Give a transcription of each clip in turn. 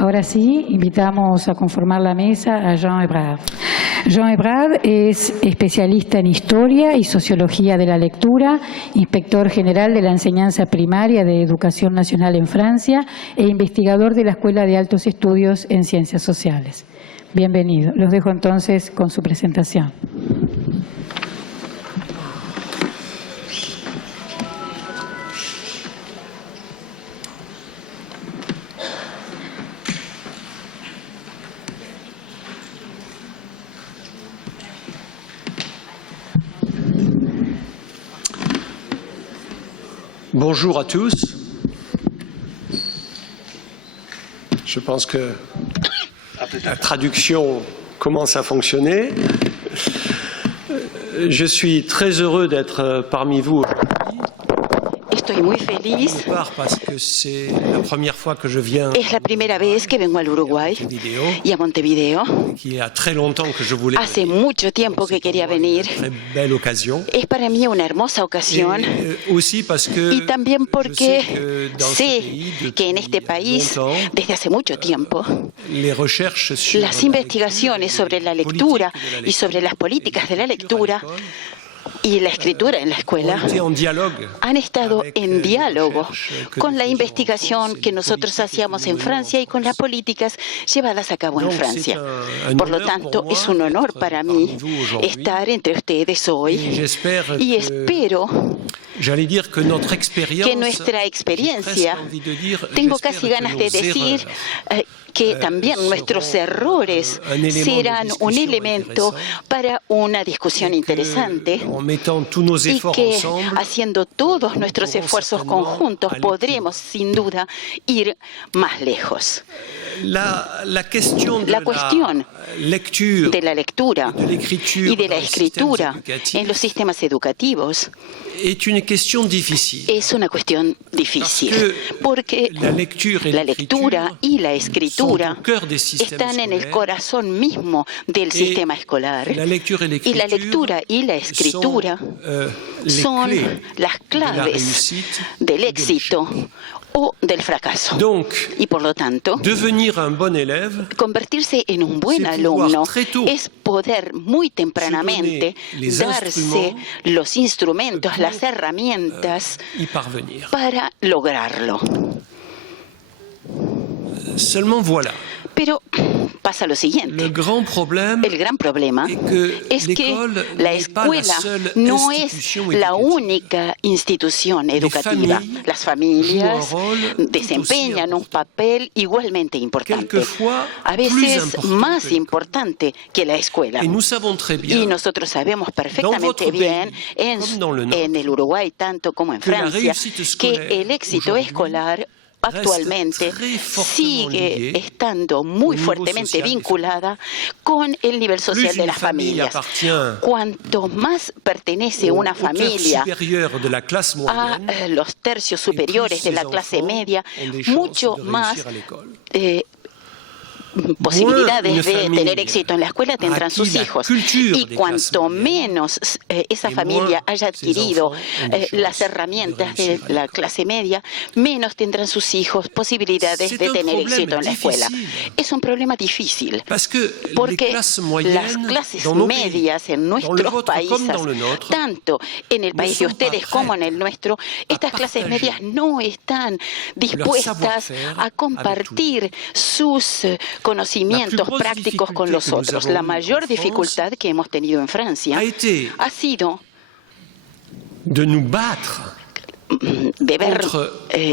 Ahora sí, invitamos a conformar la mesa a Jean Ebrard. Jean Ebrard es especialista en Historia y Sociología de la Lectura, inspector general de la enseñanza primaria de Educación Nacional en Francia e investigador de la Escuela de Altos Estudios en Ciencias Sociales. Bienvenido. Los dejo entonces con su presentación. Bonjour à tous. Je pense que la traduction commence à fonctionner. Je suis très heureux d'être parmi vous aujourd'hui. Estoy muy feliz. Parce que c'est la première fois que je viens. Es la primera vez que vengo al Uruguay y a Montevideo. Il y a très longtemps que je voulais. Hace mucho tiempo que quería venir. Très belle occasion. Es para mí una hermosa ocasión. Aussi parce que y también porque sé que en este país, desde hace mucho tiempo, las investigaciones sobre la lectura y sobre las políticas de la lectura y la escritura en la escuela han estado en diálogo con la investigación que nosotros hacíamos en Francia y con las políticas llevadas a cabo en Francia. Por lo tanto, es un honor para mí estar entre ustedes hoy y espero que nuestra experiencia, tengo casi ganas de decir que también nuestros errores serán un elemento para una discusión interesante y que haciendo todos nuestros esfuerzos conjuntos podremos sin duda ir más lejos. La cuestión de la lectura y de la escritura en los sistemas educativos es una cuestión difícil, porque la lectura y la escritura están en el corazón mismo del sistema escolar. Y la lectura y la escritura son las claves del éxito o del fracaso. Y por lo tanto, convertirse en un buen alumno es poder muy tempranamente darse los instrumentos, las herramientas para lograrlo. Pero pasa lo siguiente. El gran problema es que la escuela no es la única institución educativa. Las familias desempeñan un papel igualmente importante, a veces más importante que la escuela. Y nosotros sabemos perfectamente bien, en el Uruguay tanto como en Francia, que el éxito escolar actualmente sigue estando muy fuertemente vinculada con el nivel social de las familias. Cuanto más pertenece una familia a los tercios superiores de la clase media, mucho más posibilidades de tener éxito en la escuela tendrán sus hijos. Y cuanto menos esa familia haya adquirido las herramientas de la clase media, menos tendrán sus hijos posibilidades de tener éxito en la escuela. Es un problema difícil, porque las clases medias en nuestros países, tanto en el país de ustedes como en el nuestro, estas clases medias no están dispuestas a compartir sus conocimientos prácticos con los otros. La mayor dificultad que hemos tenido en Francia ha sido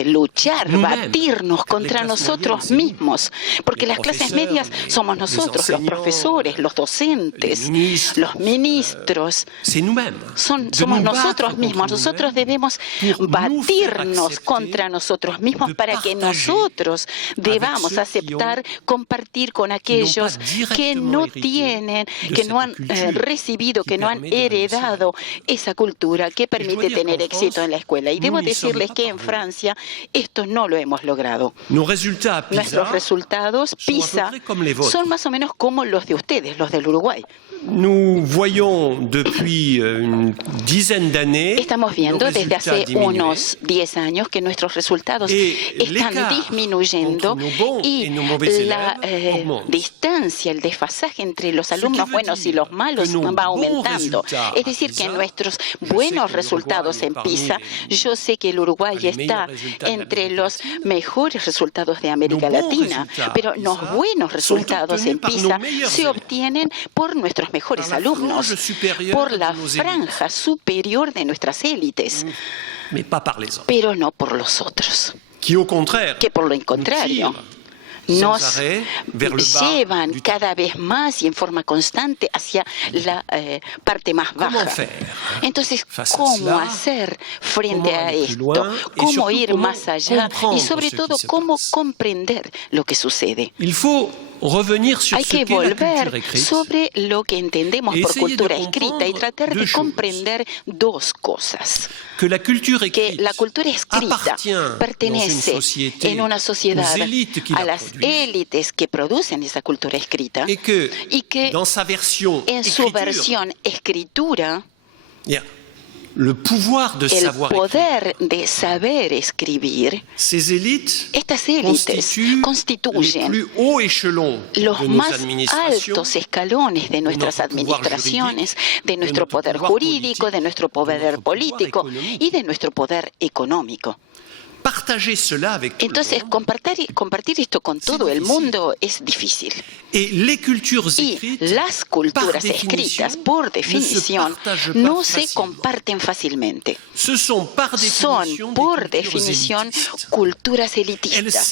luchar, batirnos contra nosotros mismos, porque las clases medias somos nosotros, los profesores, los docentes, los ministros, somos nosotros mismos. Nosotros debemos batirnos contra nosotros mismos para que nosotros debamos aceptar compartir con aquellos que no tienen, que no han recibido, que no han heredado esa cultura que permite tener éxito en la escuela. Y debo decirles que en Francia todavía esto no lo hemos logrado. Nuestros resultados PISA son más o menos como los de ustedes, los del Uruguay. Estamos viendo desde hace unos 10 años que nuestros resultados están disminuyendo y la distancia, el desfasaje entre los alumnos buenos y los malos va aumentando. Es decir, que nuestros buenos resultados en PISA, yo sé que el Uruguay está entre los mejores resultados de América Latina, pero los buenos resultados en PISA se obtienen por nuestros mejores alumnos, por la franja superior de nuestras élites, pero no por los otros, que por lo contrario nos llevan cada vez más y en forma constante hacia la parte más baja. Entonces, ¿cómo hacer frente a esto? ¿Cómo ir más allá? Y sobre todo, ¿cómo comprender lo que sucede? Hay que volver sobre lo que entendemos por cultura escrita y tratar de comprender dos cosas. Que la cultura escrita pertenece en una sociedad a las élites que producen esa cultura escrita y que en su versión escritura el poder de saber escribir, estas élites constituyen los más altos escalones de nuestras administraciones, de nuestro poder jurídico, de nuestro poder político y de nuestro poder económico. Entonces, compartir esto con todo el mundo es difícil. Y las culturas escritas, por definición, no se comparten fácilmente. Son, por definición, culturas elitistas.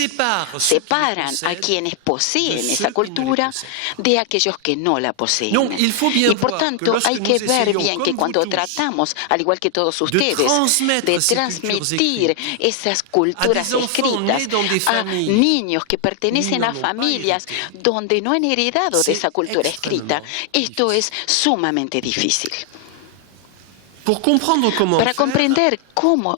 Separan a quienes poseen esa cultura de aquellos que no la poseen. Y, por tanto, hay que ver bien que cuando tratamos, al igual que todos ustedes, de transmitir esas culturas escritas a niños que pertenecen a familias donde no han heredado de esa cultura escrita, esto es sumamente difícil. Para comprender cómo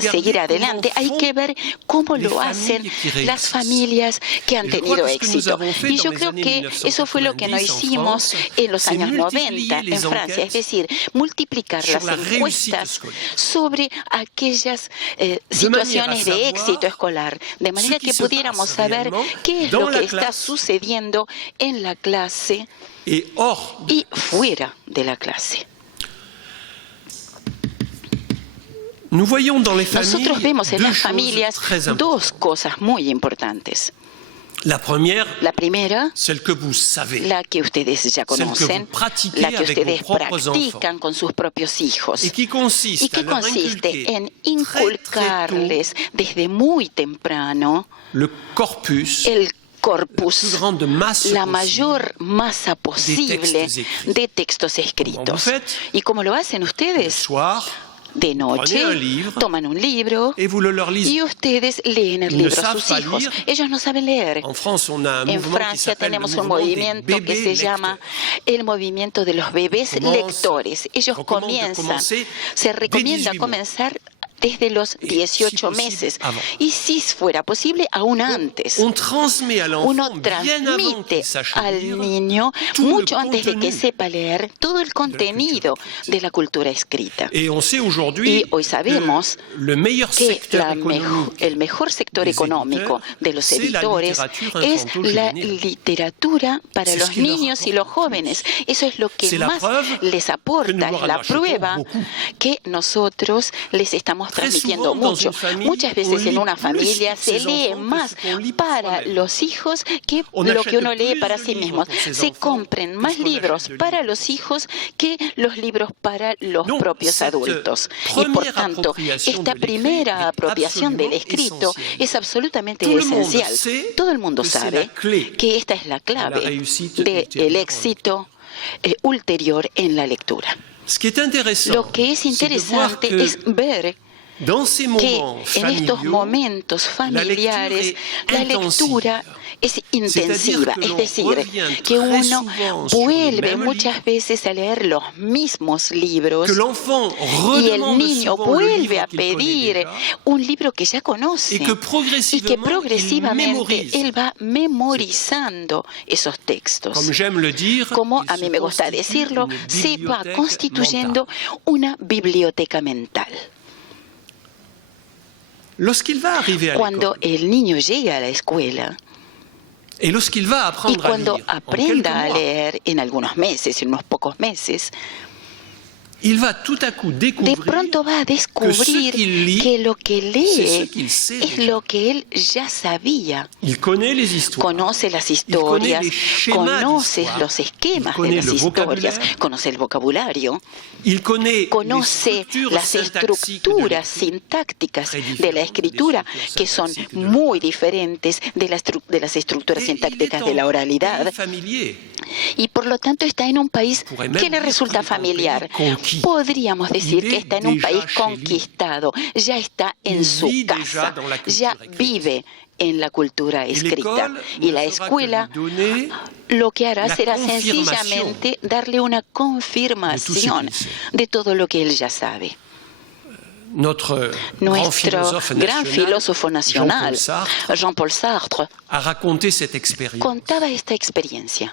seguir adelante, hay que ver cómo lo hacen las familias que han tenido éxito. Y yo creo que eso fue lo que nos hicimos en los años 90 en Francia, es decir, multiplicar las encuestas sobre aquellas situaciones de éxito escolar, de manera que pudiéramos saber qué es lo que está sucediendo en la clase y fuera de la clase. Nosotros vemos en las familias dos cosas muy importantes. La primera, la que ustedes ya conocen, la que ustedes practican con sus propios hijos, y que consiste en inculcarles desde muy temprano el corpus, la mayor masa posible de textos escritos. ¿Y cómo lo hacen ustedes? De noche, toman un libro y ustedes leen el libro a sus hijos. Ellos no saben leer. En Francia tenemos un movimiento que se llama el movimiento de los bebés lectores. Ellos se recomienda comenzar desde los 18 meses. Y si fuera posible, aún antes. Uno transmite al niño, mucho antes de que sepa leer, todo el contenido de la cultura escrita. Y hoy sabemos que el mejor sector económico de los editores es la literatura para los niños y los jóvenes. Eso es lo que más les aporta, es la prueba que nosotros les estamos transmitiendo mucho. Muchas veces en una familia se lee más para los hijos que lo que uno lee para sí mismo. Se compran más libros para los hijos que los libros para los propios adultos. Y por tanto, esta primera apropiación del escrito es absolutamente esencial. Todo el mundo sabe que esta es la clave del éxito ulterior en la lectura. Lo que es interesante es ver que en estos momentos familiares la lectura es intensiva, es decir, que uno vuelve muchas veces a leer los mismos libros y el niño vuelve a pedir un libro que ya conoce y que progresivamente él va memorizando esos textos. Como a mí me gusta decirlo, se va constituyendo una biblioteca mental. Cuando el niño llega a la escuela y cuando aprenda a leer en algunos meses, en unos pocos meses, de pronto va a descubrir que lo que lee es lo que él ya sabía. Conoce las historias, conoce los esquemas de las historias, conoce el vocabulario, conoce las estructuras sintácticas de la escritura, que son muy diferentes de las estructuras sintácticas de la oralidad. Y por lo tanto está en un país que le resulta familiar. Podríamos decir que está en un país conquistado, ya está en su casa, ya vive en la cultura escrita. Y la escuela lo que hará será sencillamente darle una confirmación de todo lo que él ya sabe. Nuestro gran filósofo nacional, Jean-Paul Sartre, contaba esta experiencia.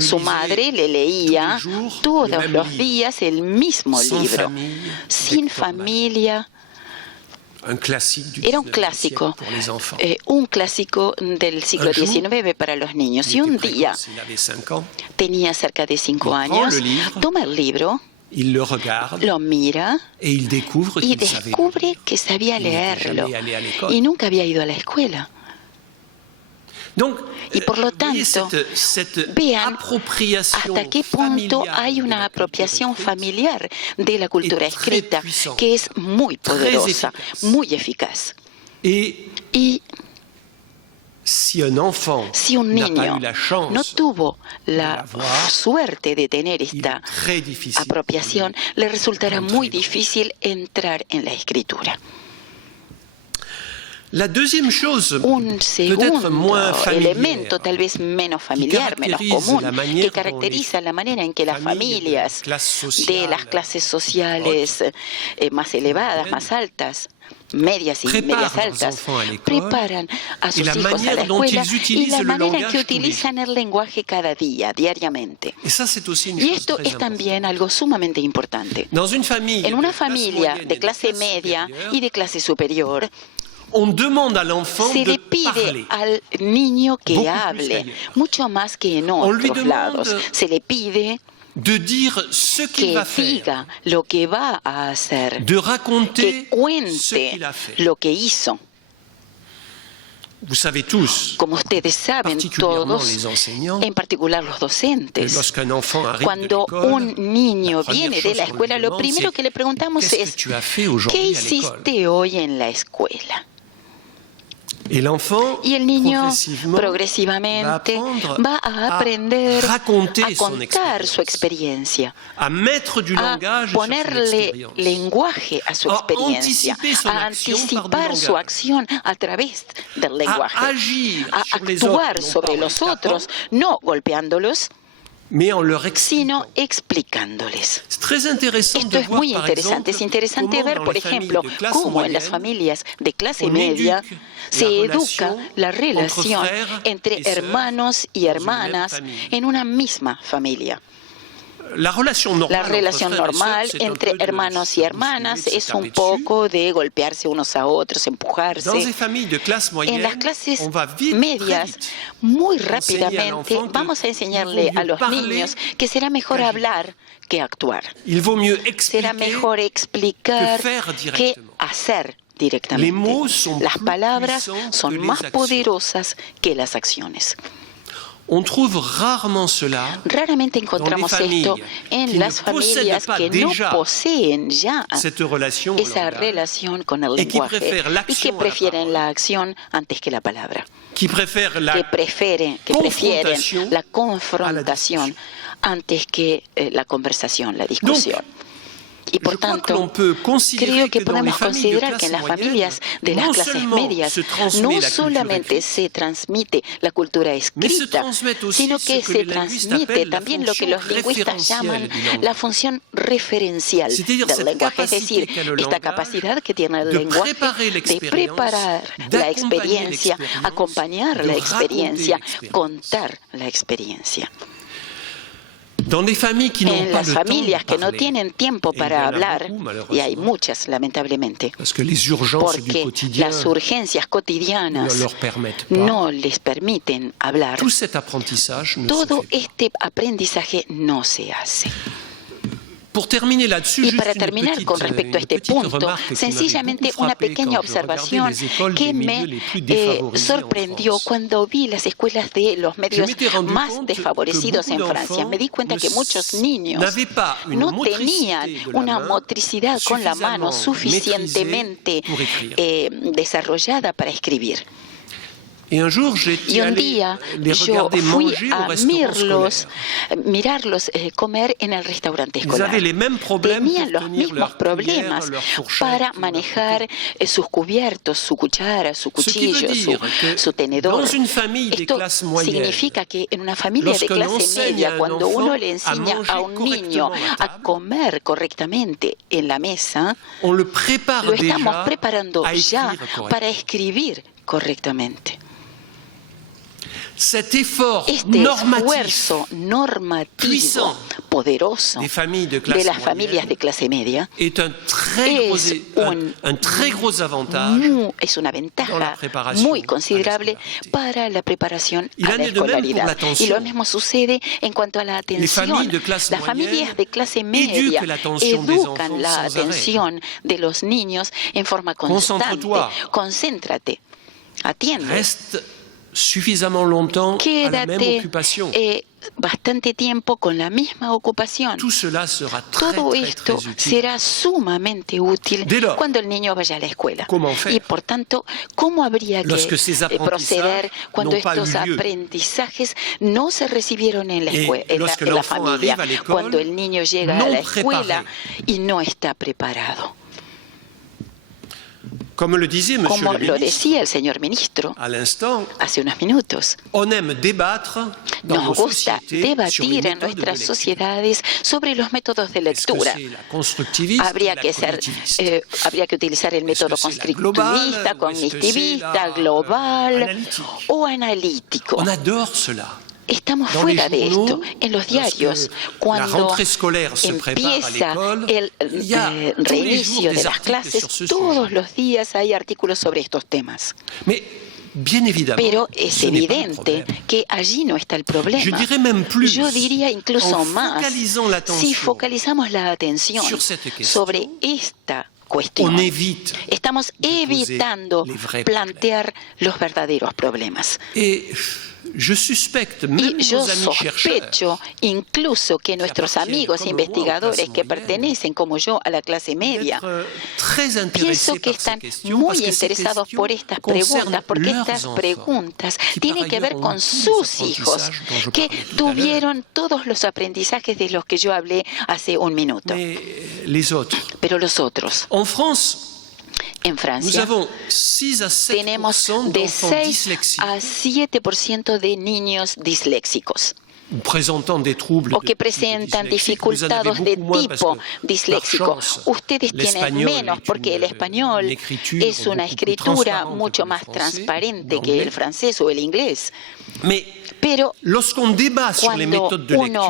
Su madre le leía todos los días el mismo libro, Sin familia. Era un clásico del siglo XIX para los niños. Y un día, tenía cerca de 5 años, toma el libro, lo mira y descubre que sabía leerlo y nunca había ido a la escuela. Y por lo tanto, vean hasta qué punto hay una apropiación familiar de la cultura escrita que es muy poderosa, muy eficaz. Y si un niño no tuvo la suerte de tener esta apropiación, le resultará muy difícil entrar en la escritura. Un segundo elemento, tal vez menos familiar, menos común, que caracteriza la manera en que las familias de las clases sociales más elevadas, más altas, medias y medias altas, preparan a sus hijos a la escuela y la manera en que utilizan el lenguaje cada día, diariamente. Y esto es también algo sumamente importante. En una familia de clase media y de clase superior, se le pide al niño que hable, mucho más que en otros lados. Se le pide que diga lo que va a hacer, que cuente lo que hizo. Como ustedes saben todos, en particular los docentes, cuando un niño viene de la escuela, lo primero que le preguntamos es: ¿qué hiciste hoy en la escuela? Y el niño progresivamente va a aprender a contar su experiencia, a ponerle lenguaje a su experiencia, a anticipar su acción a través del lenguaje, a actuar sobre los otros, no golpeándolos, sino explicándoles. Esto es muy interesante. Es interesante ver, por ejemplo, cómo en las familias de clase media se educa la relación entre hermanos y hermanas en una misma familia. La relación normal entre hermanos y hermanas es un poco de golpearse unos a otros, empujarse. En las clases medias, muy rápidamente vamos a enseñarle a los niños que será mejor hablar que actuar. Será mejor explicar que hacer directamente. Las palabras son más poderosas que las acciones. Raramente encontramos esto en las familias que no poseen ya esa relación con el lenguaje y que prefieren la acción antes que la palabra, que prefieren la confrontación antes que la conversación, la discusión. Y por tanto, creo que podemos considerar que en las familias de las clases medias no solamente se transmite la cultura escrita, sino que se transmite también lo que los lingüistas llaman la función referencial del lenguaje, es decir, esta capacidad que tiene el lenguaje de preparar la experiencia, acompañar la experiencia, contar la experiencia. En las familias que no tienen tiempo para hablar, y hay muchas lamentablemente, porque las urgencias cotidianas no les permiten hablar, todo este aprendizaje no se hace. Y para terminar con respecto a este punto, sencillamente una pequeña observación que me sorprendió cuando vi las escuelas de los medios más desfavorecidos en Francia. Me di cuenta que muchos niños no tenían una motricidad con la mano suficientemente desarrollada para escribir. Y un día yo fui a mirarlos comer en el restaurante escolar. Tenían los mismos problemas para manejar sus cubiertos, su cuchara, su cuchillo, su tenedor. Esto significa que en una familia de clase media, cuando uno le enseña a un niño a comer correctamente en la mesa, lo estamos preparando ya para escribir correctamente. Este esfuerzo normativo poderoso de las familias de clase media es una ventaja muy considerable para la preparación a la escolaridad. Y lo mismo sucede en cuanto a la atención. Las familias de clase media educan la atención de los niños en forma constante. Concéntrate, atiende. Quédate bastante tiempo con la misma ocupación. Todo esto será sumamente útil cuando el niño vaya a la escuela. Y por tanto, ¿cómo habría que proceder cuando estos aprendizajes no se recibieron en la familia? Cuando el niño llega a la escuela y no está preparado. Como lo decía el señor ministro hace unos minutos, nos gusta debatir en nuestras sociedades sobre los métodos de lectura. Habría que utilizar el método constructivista, cognitivista, global o analítico. Estamos fuera de esto. En los diarios, cuando empieza el reinicio de las clases, todos los días hay artículos sobre estos temas. Pero es evidente que allí no está el problema. Yo diría incluso más, si focalizamos la atención sobre esta cuestión, estamos evitando plantear los verdaderos problemas. Y yo sospecho incluso que nuestros amigos investigadores que pertenecen como yo a la clase media, pienso que están muy interesados por estas preguntas, porque estas preguntas tienen que ver con sus hijos, que tuvieron todos los aprendizajes de los que yo hablé hace un minuto. Pero los otros. En Francia tenemos de 6 a 7% de niños disléxicos o que presentan dificultades de tipo disléxico. Ustedes tienen menos porque el español es una escritura mucho más transparente que el francés o el inglés. Pero cuando uno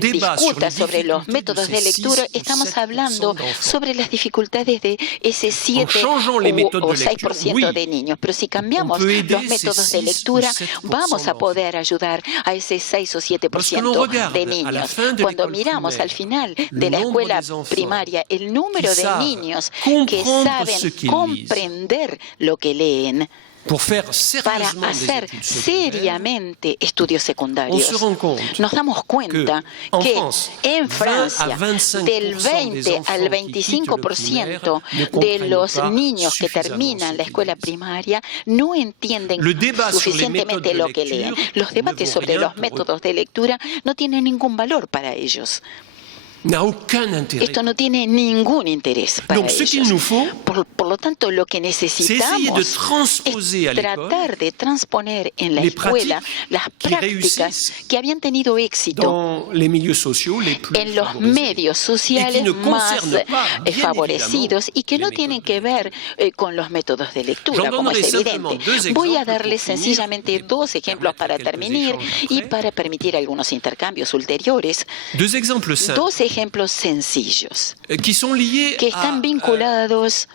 discuta sobre los métodos de lectura, estamos hablando sobre las dificultades de ese 7 o 6% de niños. Pero si cambiamos los métodos de lectura, vamos a poder ayudar a ese 6 o 7% de niños. Cuando miramos al final de la escuela primaria el número de niños que saben comprender lo que leen, para hacer seriamente estudios secundarios, nos damos cuenta que en Francia del 20 al 25% de los niños que terminan la escuela primaria no entienden suficientemente lo que leen. Los debates sobre los métodos de lectura no tienen ningún valor para ellos. Esto no tiene ningún interés para ellos. Por lo tanto, lo que necesitamos es tratar de transponer en la escuela las prácticas que habían tenido éxito en los medios sociales más favorecidos y que no tienen que ver con los métodos de lectura, como es evidente. Voy a darles sencillamente dos ejemplos para terminar y para permitir algunos intercambios ulteriores. Dos ejemplos sencillos que están vinculados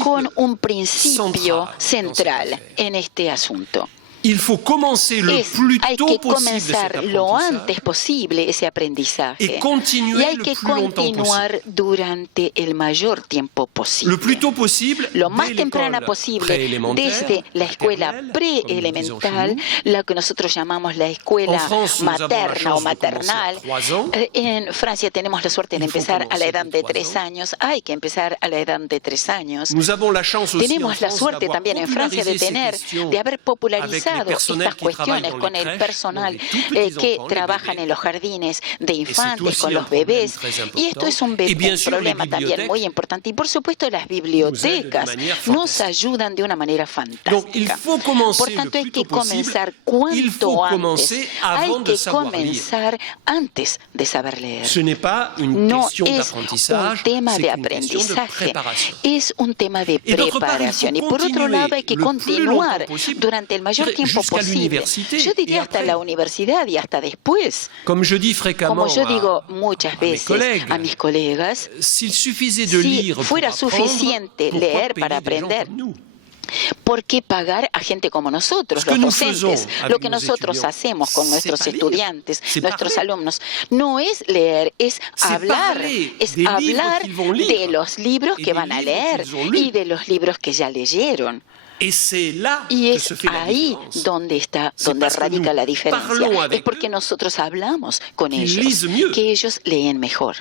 con un principio central en este asunto. Hay que comenzar lo antes posible ese aprendizaje y hay que continuar durante el mayor tiempo posible. Lo más temprana posible, desde la escuela preelemental, la que nosotros llamamos la escuela materna o maternal. En Francia tenemos la suerte de empezar a la edad de 3 años. Hay que empezar a la edad de 3 años. Tenemos la suerte también en Francia de haber popularizado estas cuestiones con el personal que trabajan en los jardines de infantes, con los bebés. Y esto es un problema también muy importante. Y por supuesto las bibliotecas nos ayudan de una manera fantástica. Por tanto, hay que comenzar cuanto antes. Hay que comenzar antes de saber leer. No es un tema de aprendizaje, es un tema de preparación. Y por otro lado, hay que continuar durante el mayor tiempo posible. Yo diría hasta la universidad y hasta después. Como yo digo muchas veces a mis colegas, si fuera suficiente leer para aprender, ¿por qué pagar a gente como nosotros, los docentes? Lo que nosotros hacemos con nuestros estudiantes, nuestros alumnos, no es leer, es hablar de los libros que van a leer y de los libros que ya leyeron. Y es ahí donde radica la diferencia. Es porque nosotros hablamos con ellos, que ellos leen mejor.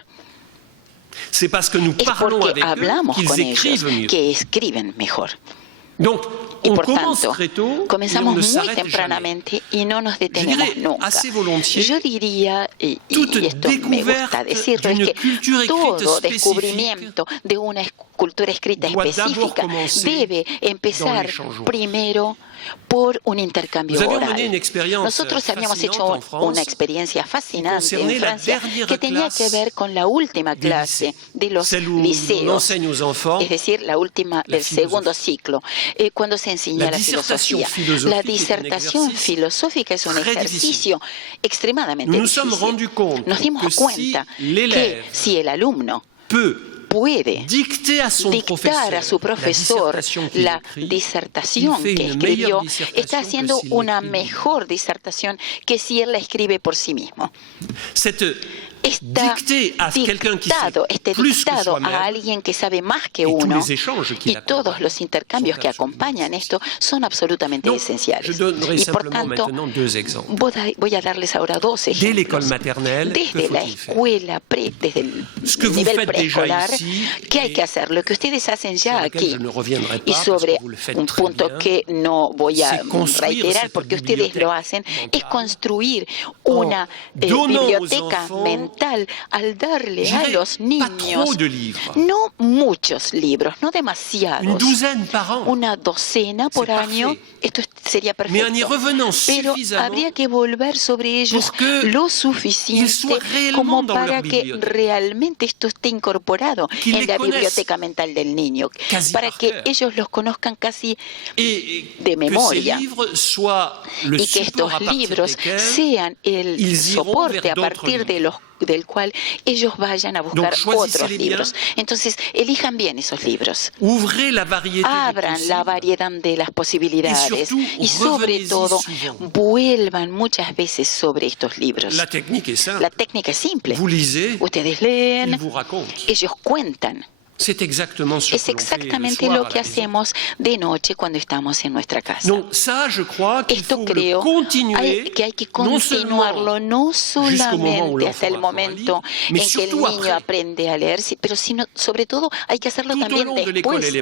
Es porque hablamos con ellos, que escriben mejor. Y por tanto, comenzamos muy tempranamente y no nos detenemos nunca. Yo diría, y esto me gusta decirlo, es que todo descubrimiento de una cultura escrita específica debe empezar primero por un intercambio oral. Nosotros habíamos hecho una experiencia fascinante en Francia que tenía que ver con la última clase de los liceos, es decir, la última del segundo ciclo, cuando se enseña la filosofía. La disertación filosófica es un ejercicio extremadamente difícil. Nos dimos cuenta que si el alumno puede dictar a su profesor la disertación que escribió, está haciendo una mejor disertación que si él la escribe por sí mismo. Está dictado a alguien que sabe más que uno, y todos los intercambios que acompañan esto son absolutamente esenciales. Y por tanto, voy a darles ahora dos ejemplos. Desde la escuela, desde el nivel preescolar, ¿qué hay que hacer? Lo que ustedes hacen ya aquí, y sobre un punto que no voy a reiterar porque ustedes lo hacen, es construir una biblioteca mental al darle a los niños no muchos libros, no demasiados, una docena por año, esto sería perfecto, pero habría que volver sobre ellos lo suficiente como para que realmente esto esté incorporado en la biblioteca mental del niño, para que ellos los conozcan casi de memoria y que estos libros sean el soporte a partir del cual ellos vayan a buscar otros libros. Entonces, elijan bien esos libros. Abran la variedad de las posibilidades y sobre todo, vuelvan muchas veces sobre estos libros. La técnica es simple. Ustedes leen, ellos cuentan. Es exactamente lo que hacemos de noche cuando estamos en nuestra casa. Esto creo que hay que continuarlo no solamente hasta el momento en que el niño aprende a leer, pero sobre todo hay que hacerlo también después,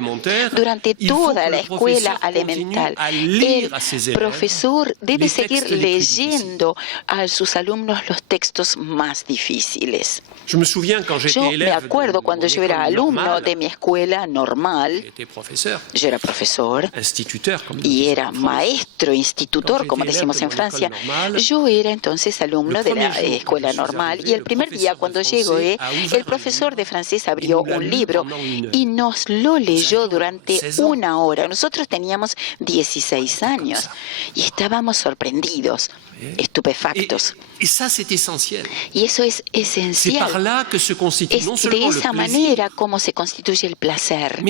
durante toda la escuela elemental. El profesor debe seguir leyendo a sus alumnos los textos más difíciles. Yo me acuerdo cuando yo era alumno de mi escuela normal, yo era profesor y era maestro, institutor, como decimos en Francia. Yo era entonces alumno de la escuela normal y el primer día cuando llegué, el profesor de francés abrió un libro y nos lo leyó durante 1 hora. Nosotros teníamos 16 años y estábamos sorprendidos, estupefactos. Y eso es esencial. Es de esa manera como se constituye el placer.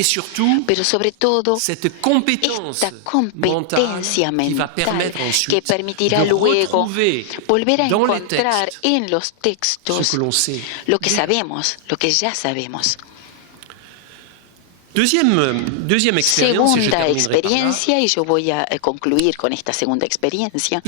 Pero sobre todo, esta competencia mental que permitirá luego volver a encontrar en los textos lo que sabemos, lo que ya sabemos. Segunda experiencia, y yo voy a concluir con esta segunda experiencia.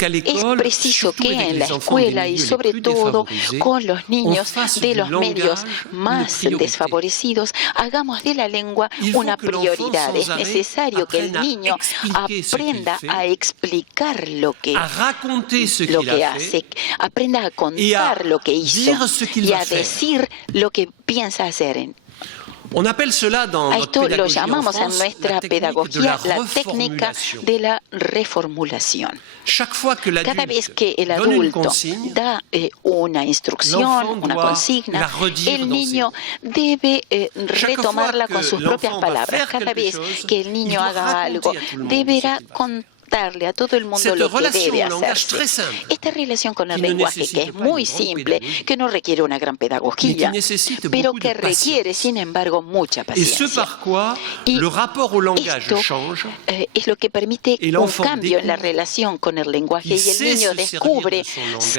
Es preciso que en la escuela y sobre todo con los niños de los medios más desfavorecidos hagamos de la lengua una prioridad. Es necesario que el niño aprenda a explicar lo que hace, aprenda a contar lo que hizo y a decir lo que piensa hacer. A esto lo llamamos en nuestra pedagogía la técnica de la reformulación. Cada vez que el adulto da una instrucción, una consigna, el niño debe retomarla con sus propias palabras. Cada vez que el niño haga algo, deberá contarle a todo el mundo lo que debe hacerse. Esta relación con el lenguaje, que es muy simple, que no requiere una gran pedagogía, pero que requiere, sin embargo, mucha paciencia. Y esto es lo que permite un cambio en la relación con el lenguaje, y el niño descubre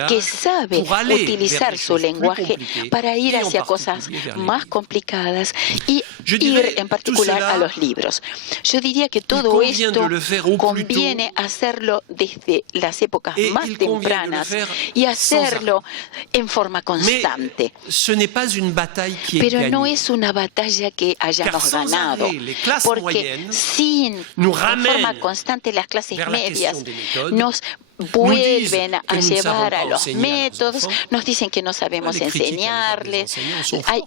que sabe utilizar su lenguaje para ir hacia cosas más complicadas y ir en particular a los libros. Yo diría que todo esto conviene hacerlo desde las épocas más tempranas y hacerlo en forma constante. Pero no es una batalla que hayamos ganado, porque en forma constante las clases medias nos vuelven a llevar a los métodos, nos dicen que no sabemos enseñarles. Hay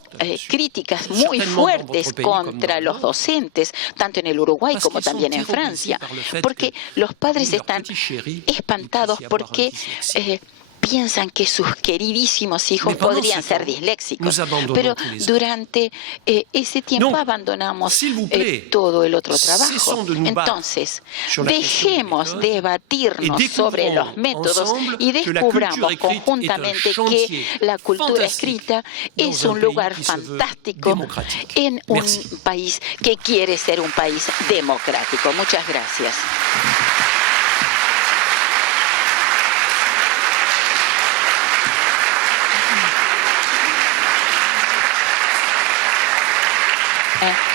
críticas muy fuertes contra los docentes, tanto en el Uruguay como también en Francia, porque los padres están espantados porque piensan que sus queridísimos hijos podrían ser disléxicos, pero durante ese tiempo abandonamos todo el otro trabajo. Entonces, dejemos de debatirnos sobre los métodos y descubramos conjuntamente que la cultura escrita es un lugar fantástico en un país que quiere ser un país democrático. Muchas gracias.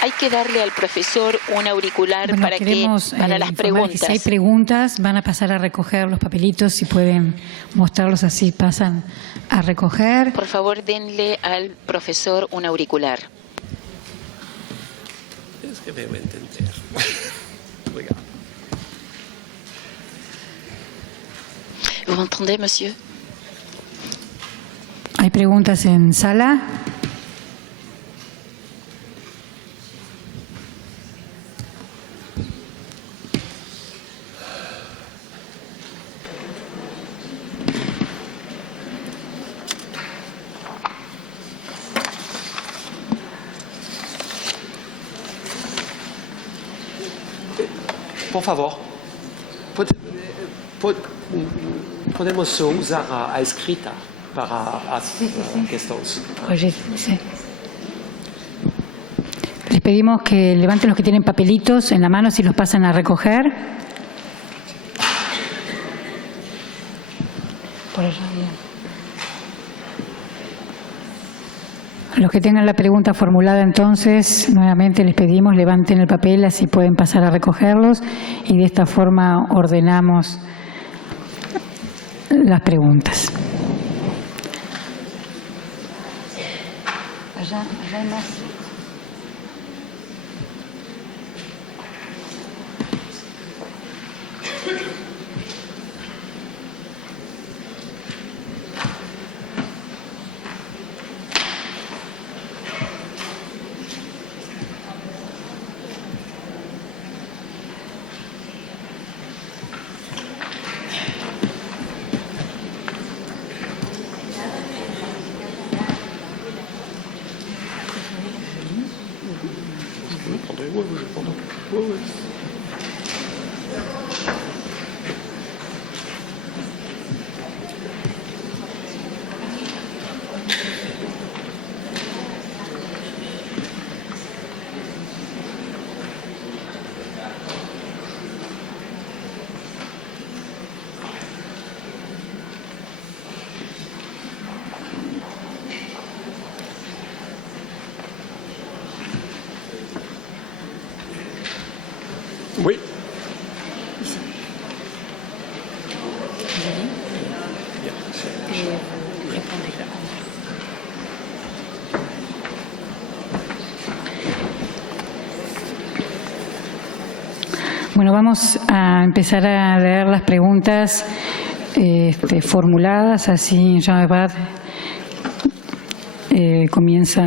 Hay que darle al profesor un auricular para las preguntas. Si hay preguntas, van a pasar a recoger los papelitos, si pueden mostrarlos así, pasan a recoger. Por favor, denle al profesor un auricular. Es que debo entender. ¿Vous m'entendez, monsieur? ¿Hay preguntas en sala? Por favor, podemos usar a escrita para questões. Les pedimos que levanten los que tienen papelitos en la mano si los pasan a recoger. Por allá, bien. Los que tengan la pregunta formulada, entonces, nuevamente les pedimos levanten el papel, así pueden pasar a recogerlos y de esta forma ordenamos las preguntas. Allá hay más. Oui. Bueno, vamos a empezar a leer las preguntas formuladas, así Jean-Ebrard comienza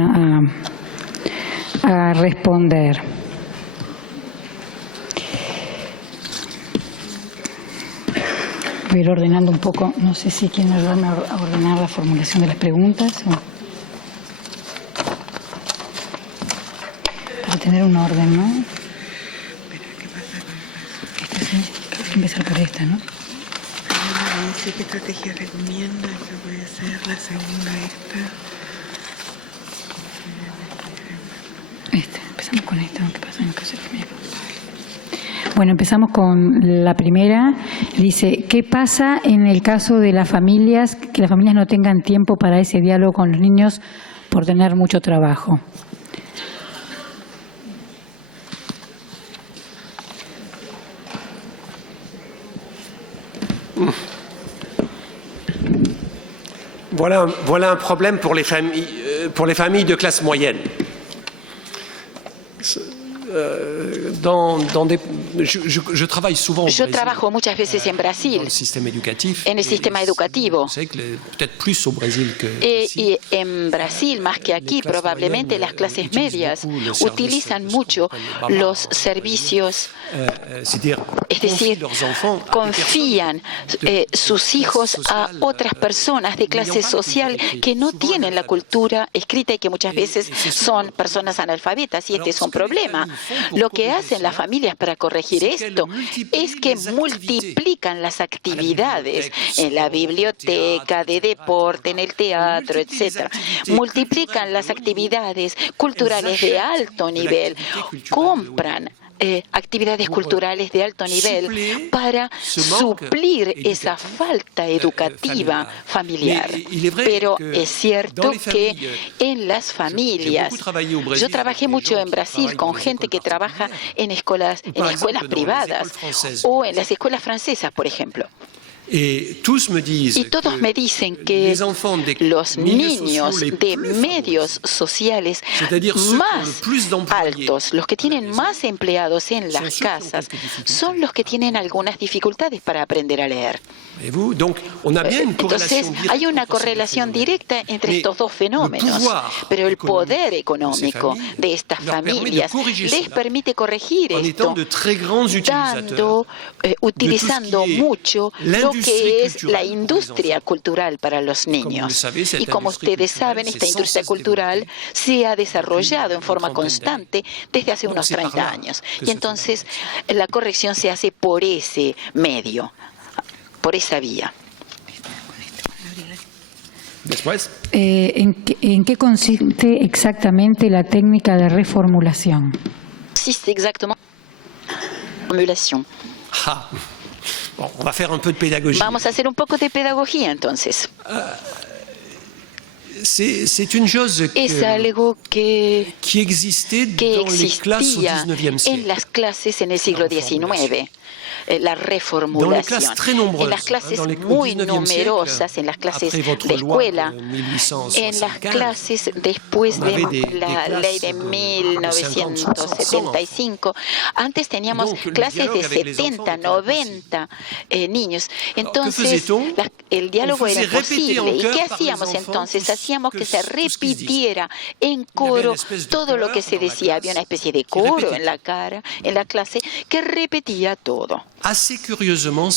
a responder. Voy a ir ordenando un poco, no sé si quieren ayudarme a ordenar la formulación de las preguntas. Para tener un orden, ¿no? Esta sí, hay que empezar por esta, ¿no? Dice qué estrategia recomienda, que puede ser la segunda Empezamos con esta, ¿qué pasa? No, que es el mismo. Bueno, empezamos con la primera. Dice, ¿qué pasa en el caso de las familias, que las familias no tengan tiempo para ese diálogo con los niños por tener mucho trabajo? Voilà un problème pour les familles de classe moyenne. Yo trabajo muchas veces en Brasil, en el sistema educativo. Y en Brasil, más que aquí, probablemente las clases medias utilizan mucho los servicios, es decir, confían sus hijos a otras personas de clase social que no tienen la cultura escrita y que muchas veces son personas analfabetas, y este es un problema. Lo que hacen las familias para corregir esto es que multiplican las actividades en la biblioteca, de deporte, en el teatro, etc. Multiplican las actividades culturales de alto nivel, compran actividades culturales de alto nivel para suplir esa falta educativa familiar. Pero es cierto que en las familias, yo trabajé mucho en Brasil con gente que trabaja en escuelas privadas o en las escuelas francesas, por ejemplo. Y todos me dicen que los niños de medios sociales más altos, los que tienen más empleados en las casas, son los que tienen algunas dificultades para aprender a leer. Entonces, hay una correlación directa entre estos dos fenómenos, pero el poder económico de estas familias les permite corregir esto, utilizando mucho lo que es la industria cultural para los niños. Y como ustedes saben, esta industria cultural se ha desarrollado en forma constante desde hace unos 30 años. Y entonces la corrección se hace por ese medio, por esa vía. ¿En qué consiste exactamente la técnica de reformulación? Consiste exactamente en formulación. Vamos a hacer un poco de pedagogía. Vamos a hacer un poco de pedagogía, entonces. es algo que existía en las clases en el siglo XIX. La reformulación. En las clases muy numerosas, en las clases de escuela, en las clases después de la ley de 1975, antes teníamos clases de 70, 90 niños. Entonces, el diálogo era imposible. ¿Y qué hacíamos entonces? Hacíamos que se repitiera en coro todo lo que se decía. Había una especie de coro en la clase que repetía todo.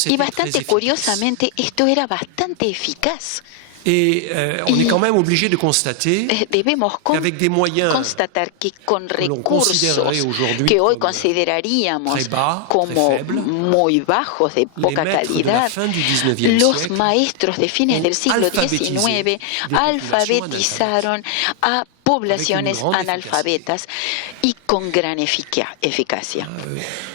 Y bastante curiosamente, esto era bastante eficaz. Debemos constatar que con recursos que hoy consideraríamos como muy bajos, de poca calidad, los maestros de fines del siglo XIX alfabetizaron a poblaciones analfabetas y con gran eficacia.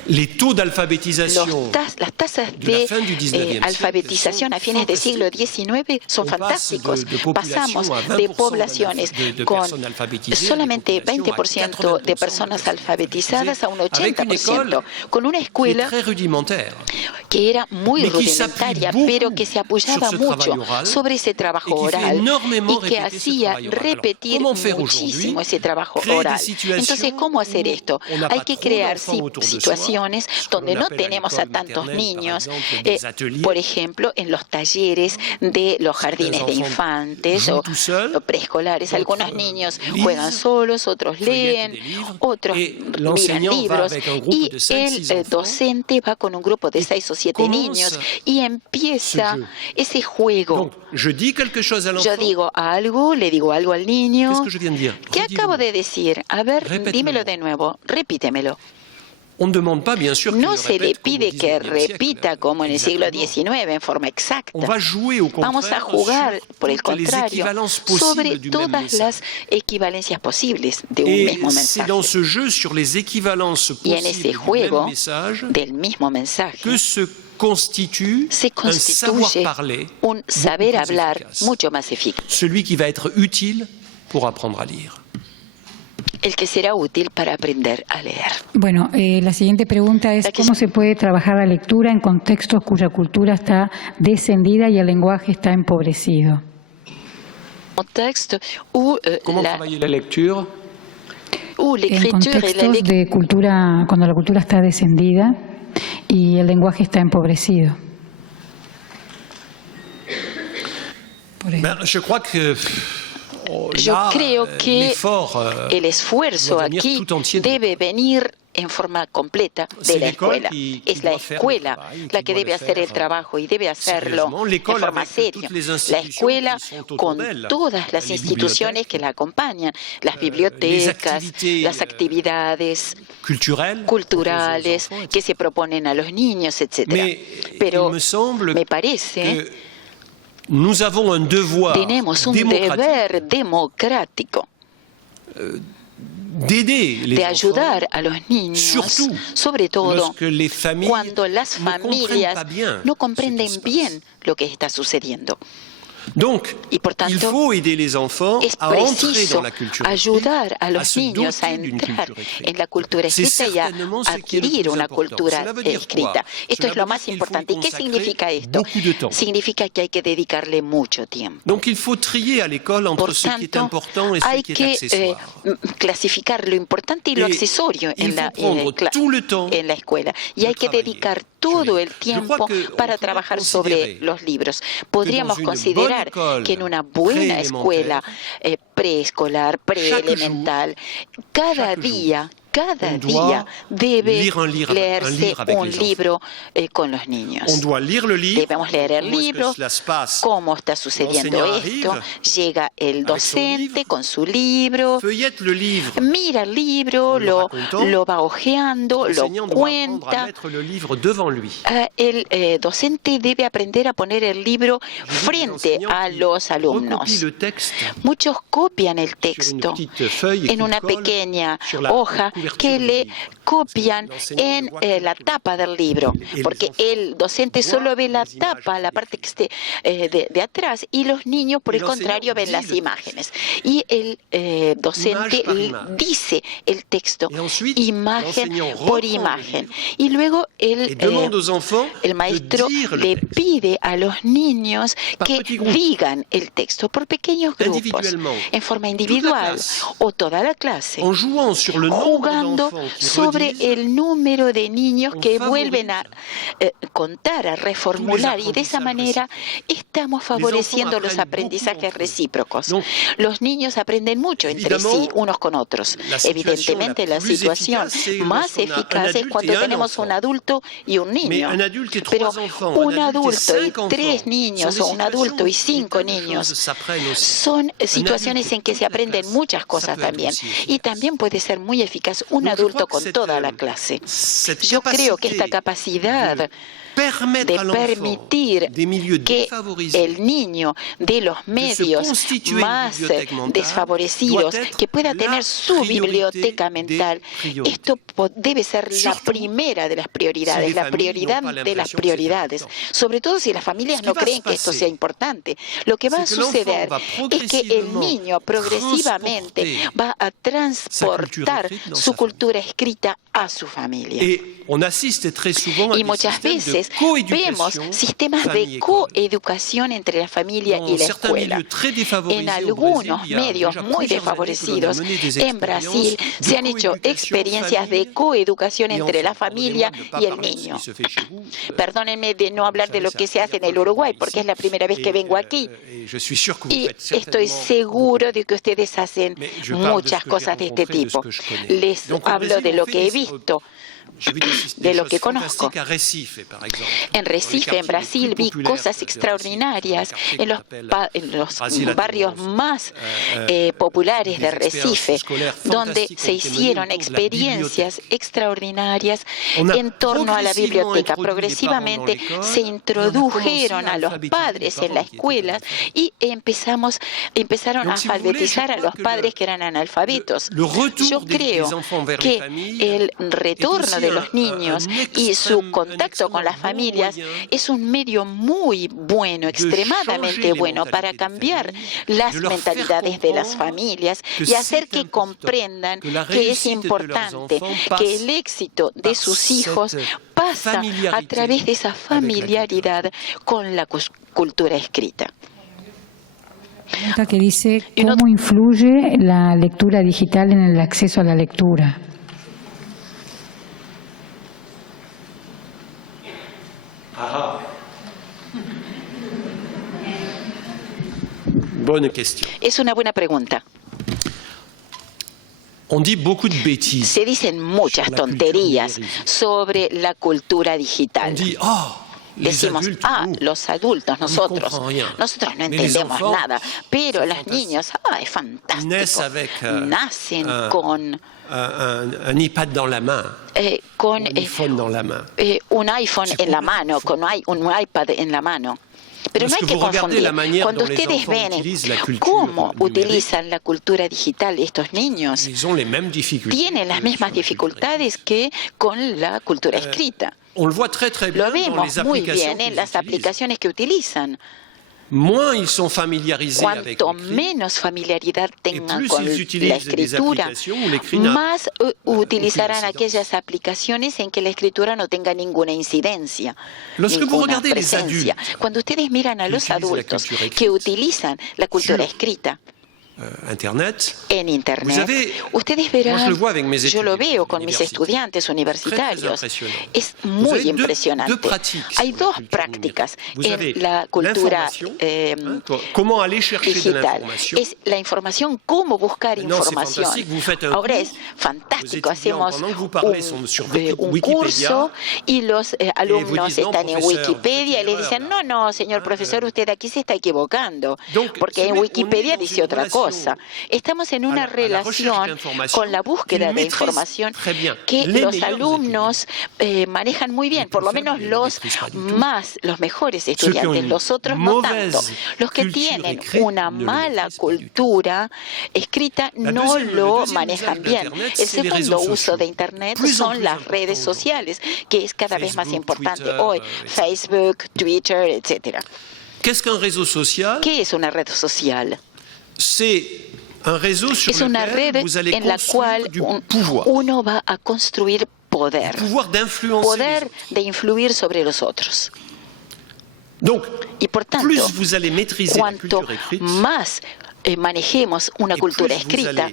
Las tasas de alfabetización a fines del siglo XIX son fantásticos. Pasamos de poblaciones con solamente 20% de personas alfabetizadas a un 80%, con una escuela que era muy rudimentaria, pero que se apoyaba mucho sobre ese trabajo oral y que hacía repetir muchísimo ese trabajo oral. Entonces, ¿cómo hacer esto? Hay que crear situaciones donde no tenemos a tantos niños, por ejemplo, en los talleres de los jardines de infantes o preescolares. Algunos niños juegan solos, otros leen, otros miran libros y el docente va con un grupo de 6 o 7 niños y empieza ese juego. Yo digo algo, le digo algo al niño. ¿Qué acabo de decir? A ver, dímelo de nuevo, repítemelo. No se le pide que repita como en el siglo XIX en forma exacta. Vamos a jugar, por el contrario, sobre todas las equivalencias posibles de un mismo mensaje. Y en ese juego del mismo mensaje se constituye un saber hablar mucho más eficaz. El que será útil para aprender a leer. Bueno, la siguiente pregunta es ¿cómo se puede trabajar la lectura en contextos cuya cultura está descendida y el lenguaje está empobrecido? ¿Cómo travailler la lectura? En contextos de cultura, cuando la cultura está descendida y el lenguaje está empobrecido. Yo creo que el esfuerzo aquí debe venir en forma completa de la escuela. Es la escuela la que debe hacer el trabajo y debe hacerlo en forma seria. La escuela con todas las instituciones que la acompañan, las bibliotecas, las actividades culturales que se proponen a los niños, etc. Pero me parece tenemos un deber democrático de ayudar a los niños, sobre todo cuando las familias no comprenden bien lo que está sucediendo. Y por tanto, es preciso ayudar a los niños a entrar en la cultura escrita y a adquirir una cultura escrita. Esto es lo más importante. ¿Y qué significa esto? Significa que hay que dedicarle mucho tiempo. Por tanto, hay que clasificar lo importante y lo accesorio en la escuela. Y hay que dedicar todo el tiempo para trabajar sobre los libros. Podríamos considerar que en una buena escuela preescolar, preelemental, cada día debe leerse un libro con los niños. Debemos leer el libro, cómo está sucediendo esto. Llega el docente con su libro, mira el libro, lo va hojeando, lo cuenta. El docente debe aprender a poner el libro frente a los alumnos. Muchos copian el texto en una pequeña hoja que le copian en la tapa del libro, porque el docente solo ve la tapa, la parte que esté de atrás, y los niños, por el contrario, ven las imágenes. Y el docente dice el texto, imagen por imagen. Y luego el maestro le pide a los niños que digan el texto por pequeños grupos, en forma individual, o toda la clase, jugando sobre el número de niños que vuelven a contar, a reformular, y de esa manera estamos favoreciendo los aprendizajes recíprocos. Los niños aprenden mucho entre sí, unos con otros. Evidentemente, la situación más eficaz es cuando tenemos un adulto y un niño. Pero un adulto y 3 niños, o un adulto y 5 niños, son situaciones en que se aprenden muchas cosas también. Y también puede ser muy eficaz un adulto con toda la clase. Yo creo que esta capacidad de permitir que el niño de los medios más desfavorecidos, que pueda tener su biblioteca mental, esto debe ser la primera de las prioridades, la prioridad de las prioridades, sobre todo si las familias no creen que esto sea importante. Lo que va a suceder es que el niño progresivamente va a transportar su cultura escrita a su familia. Y muchas veces vemos sistemas de coeducación entre la familia y la escuela. En algunos medios muy desfavorecidos, en Brasil, se han hecho experiencias de coeducación entre la familia y el niño. Perdónenme de no hablar de lo que se hace en el Uruguay, porque es la primera vez que vengo aquí. Y estoy seguro de que ustedes hacen muchas cosas de este tipo. Les hablo de lo que he visto, de lo que conozco. En Recife, en Brasil, vi cosas extraordinarias en los barrios más populares de Recife, donde se hicieron experiencias extraordinarias en torno a la biblioteca. Progresivamente se introdujeron a los padres en la escuela y empezaron a alfabetizar a los padres que eran analfabetos. Yo creo que el retorno de los niños y su contacto con las familias es un medio muy bueno, extremadamente bueno, para cambiar las mentalidades de las familias y hacer que comprendan que es importante, que el éxito de sus hijos pasa a través de esa familiaridad con la cultura escrita. Pregunta que dice, ¿cómo influye la lectura digital en el acceso a la lectura? Es una buena pregunta. Se dicen muchas tonterías sobre la cultura digital. Decimos, los adultos, nosotros no entendemos nada, pero los niños, es fantástico, nacen con un iPad dans la main, con un iPhone dans la main. Un iPhone en la mano, con un iPad en la mano. Pero no hay que confundir. Cuando ustedes ven cómo utilizan la cultura digital estos niños, tienen las mismas dificultades que con la cultura escrita. Lo vemos muy bien en las aplicaciones que utilizan. Cuanto menos familiaridad tengan con la escritura, más utilizarán aquellas aplicaciones en que la escritura no tenga ninguna incidencia, ninguna presencia. Cuando ustedes miran a los adultos que utilizan la cultura escrita, en Internet, ustedes verán, yo lo veo con mis estudiantes universitarios, es muy impresionante. Hay 2 prácticas en la cultura digital. Es la información, cómo buscar información. Ahora es fantástico, hacemos un curso y los alumnos están en Wikipedia y le dicen, no, señor profesor, usted aquí se está equivocando, porque en Wikipedia dice otra cosa. cosa. Estamos en una relación con la búsqueda de información que los alumnos manejan muy bien, por lo menos los mejores estudiantes, los otros no tanto. Los que tienen una mala cultura escrita no lo manejan bien. El segundo uso de Internet son las redes sociales, que es cada vez más importante hoy. Facebook, Twitter, etc. ¿Qué es una red social? Es una red en la cual uno va a construir poder de influir sobre los otros. Y por tanto, cuanto más manejemos una cultura escrita,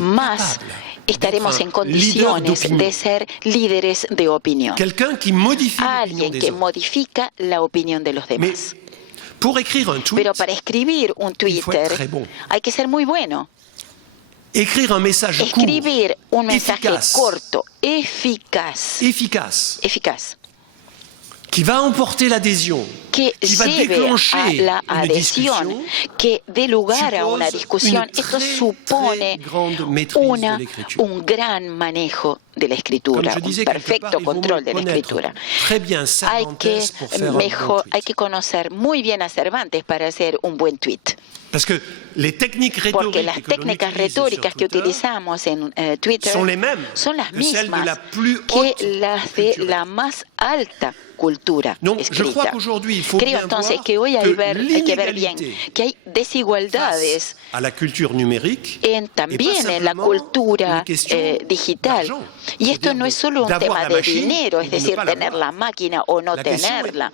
más estaremos en condiciones de ser líderes de opinión. Alguien que modifica la opinión de los demás. Pero para escribir un Twitter hay que ser muy bueno. Escribir un mensaje corto, eficaz, que va emporter l'adhésion, que lleve a la adhesión, que dé lugar a una discusión. Esto supone un gran manejo de la escritura, un perfecto control de la escritura. Hay que conocer muy bien a Cervantes para hacer un buen tweet. Porque las técnicas retóricas que utilizamos en Twitter son las mismas que las de la más alta cultura escrita. Creo entonces que hoy hay que ver bien que hay desigualdades también en la cultura digital. Y esto no es solo un tema de dinero, es decir, tener la máquina o no tenerla.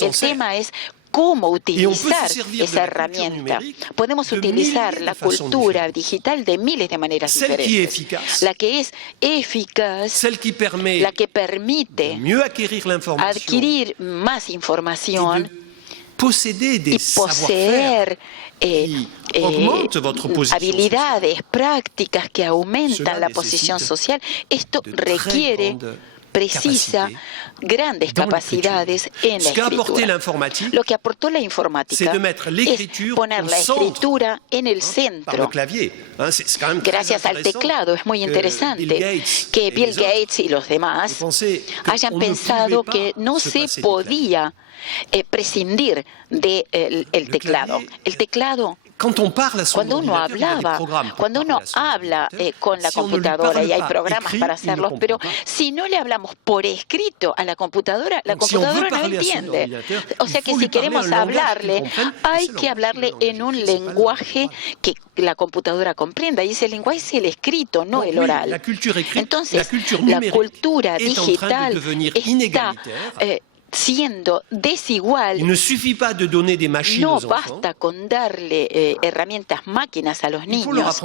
El tema es cómo utilizar esa herramienta. Podemos utilizar la cultura digital de miles de maneras diferentes. La que es eficaz, la que permite adquirir más información y poseer habilidades, prácticas que aumentan la posición social. Esto precisa grandes capacidades en la escritura. Lo que aportó la informática es poner la escritura en el centro. Gracias al teclado, es muy interesante que Bill Gates y los demás hayan pensado que no se podía prescindir del teclado. El teclado, cuando uno habla con la computadora, y hay programas para hacerlo, pero si no le hablamos por escrito a la computadora no entiende. O sea que si queremos hablarle, hay que hablarle en un lenguaje que la computadora comprenda, y ese lenguaje es el escrito, no el oral. Entonces, la cultura digital está siendo desigual. No basta con darle herramientas, máquinas a los niños.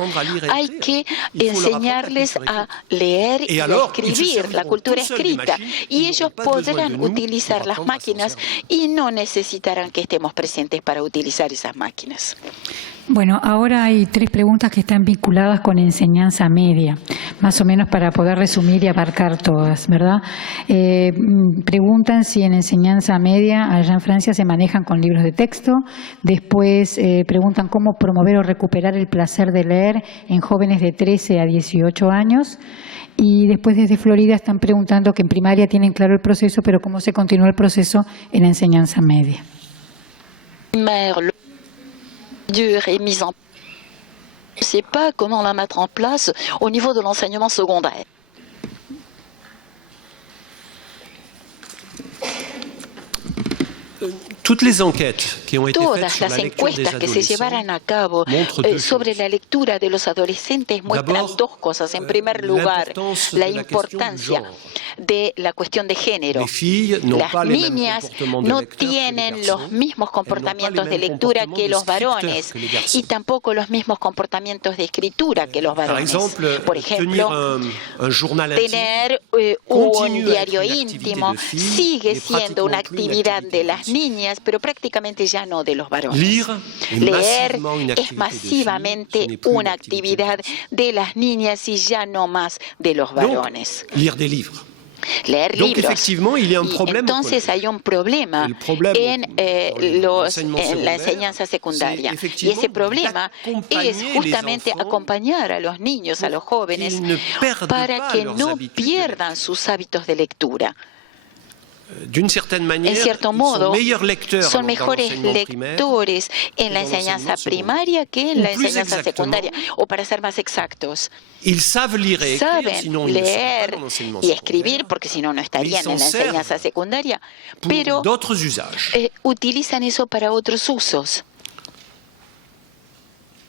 Hay que enseñarles a leer y a escribir, la cultura escrita. Y ellos podrán utilizar las máquinas y no necesitarán que estemos presentes para utilizar esas máquinas. Bueno, ahora hay 3 preguntas que están vinculadas con enseñanza media, más o menos para poder resumir y abarcar todas, ¿verdad? Preguntan si en enseñanza media allá en Francia se manejan con libros de texto. Después preguntan cómo promover o recuperar el placer de leer en jóvenes de 13 a 18 años. Y después desde Florida están preguntando que en primaria tienen claro el proceso, pero cómo se continúa el proceso en la enseñanza media. Est mise en place. Je ne sais pas comment la mettre en place au niveau de l'enseignement secondaire. Todas las encuestas que se llevaran a cabo sobre la lectura de los adolescentes muestran 2 cosas. En primer lugar, la importancia de la cuestión de género. Las niñas no tienen los mismos comportamientos de lectura que los varones y tampoco los mismos comportamientos de escritura que los varones. Por ejemplo, tener un diario íntimo sigue siendo una actividad de las niñas, pero prácticamente ya no de los varones. Leer es masivamente una actividad de las niñas y ya no más de los varones. leer Donc, libros. effectivement, il y a un Y problème au entonces collège. hay un problema El problema en la enseñanza secundaria. Y effectivement ese problema d'accompagner es les justamente enfants acompañar a los niños, a los jóvenes, qu'ils ne perdent para pas que leurs no habitudes. pierdan sus hábitos de lectura. D'une certaine manière, En cierto ils modo, sont meilleurs lecteurs son dans mejores l'enseignement primaire lectores en la que dans enseñanza l'enseignement primaria que en Ou la plus enseñanza exactement, secundaria. O para ser más exactos, Ils savent lire et écrire, saben sinon ils ne sont pas leer dans l'enseignement y secondaire. escribir, porque si no, no estarían s'en en la enseñanza servent secundaria, Pour pero d'autres usages. utilizan eso para otros usos.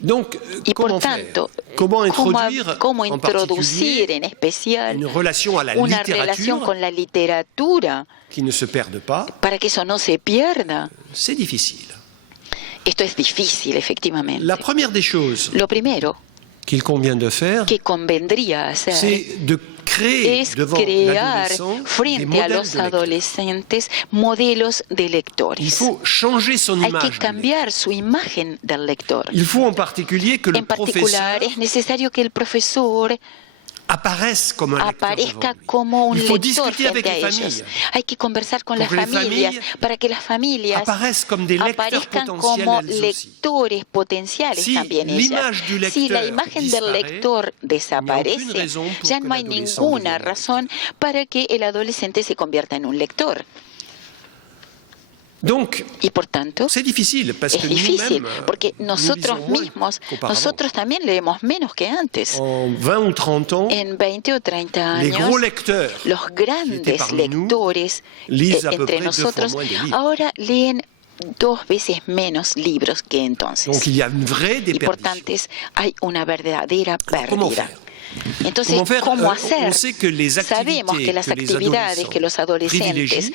Donc, Y por comment tanto, faire? Comment introduire cómo en introducir en especial une relation à la una relación littérature con la literatura qui ne se perde pas? para que eso no se pierda? C'est difficile. Esto es difícil, efectivamente. La première des choses Lo primero qu'il convient de faire, que convendría hacer c'est de créer es devant crear l'adolescent des frente a modèles los de lecteurs. adolescentes modelos de Il lectores. faut changer son Hay image. que cambiar su imagen del lector. Il faut en particulier que le En particular, professeur es necesario que el profesor apparaisse comme un lecteur aparezca devant lui. como un Il faut lector discuter avec frente a les ellos. familles Hay que conversar con Pour las que les familias familles para que las familias apparaissent comme des lecteurs aparezcan potentiels como elles aussi. lectores potenciales Si también ellas. l'image du Si la lecteur imagen del disparaît, lector aucune desaparece, raison pour ya que no hay l'adolescent ninguna devienne razón para que el adolescente se convierta en un lector. Donc, Y por tanto, c'est difficile parce es que difícil, nous-mêmes, porque nous nosotros lisons moins mismos, qu'auparavant. nosotros también leemos menos que antes. En 20 ou 30 ans, En 20 o 30 les años, gros lecteurs los qui étaient grandes parmi nous lectores lisent à peu entre près 2 fois nosotros moins de livres. ahora leen 2 veces menos libros que entonces. Donc il y a une vraie Y por déperdition. tanto, hay una verdadera Comment pérdida. faire? Entonces, Comment faire? ¿cómo On hacer? sait que les Sabemos que las activités actividades que los adolescentes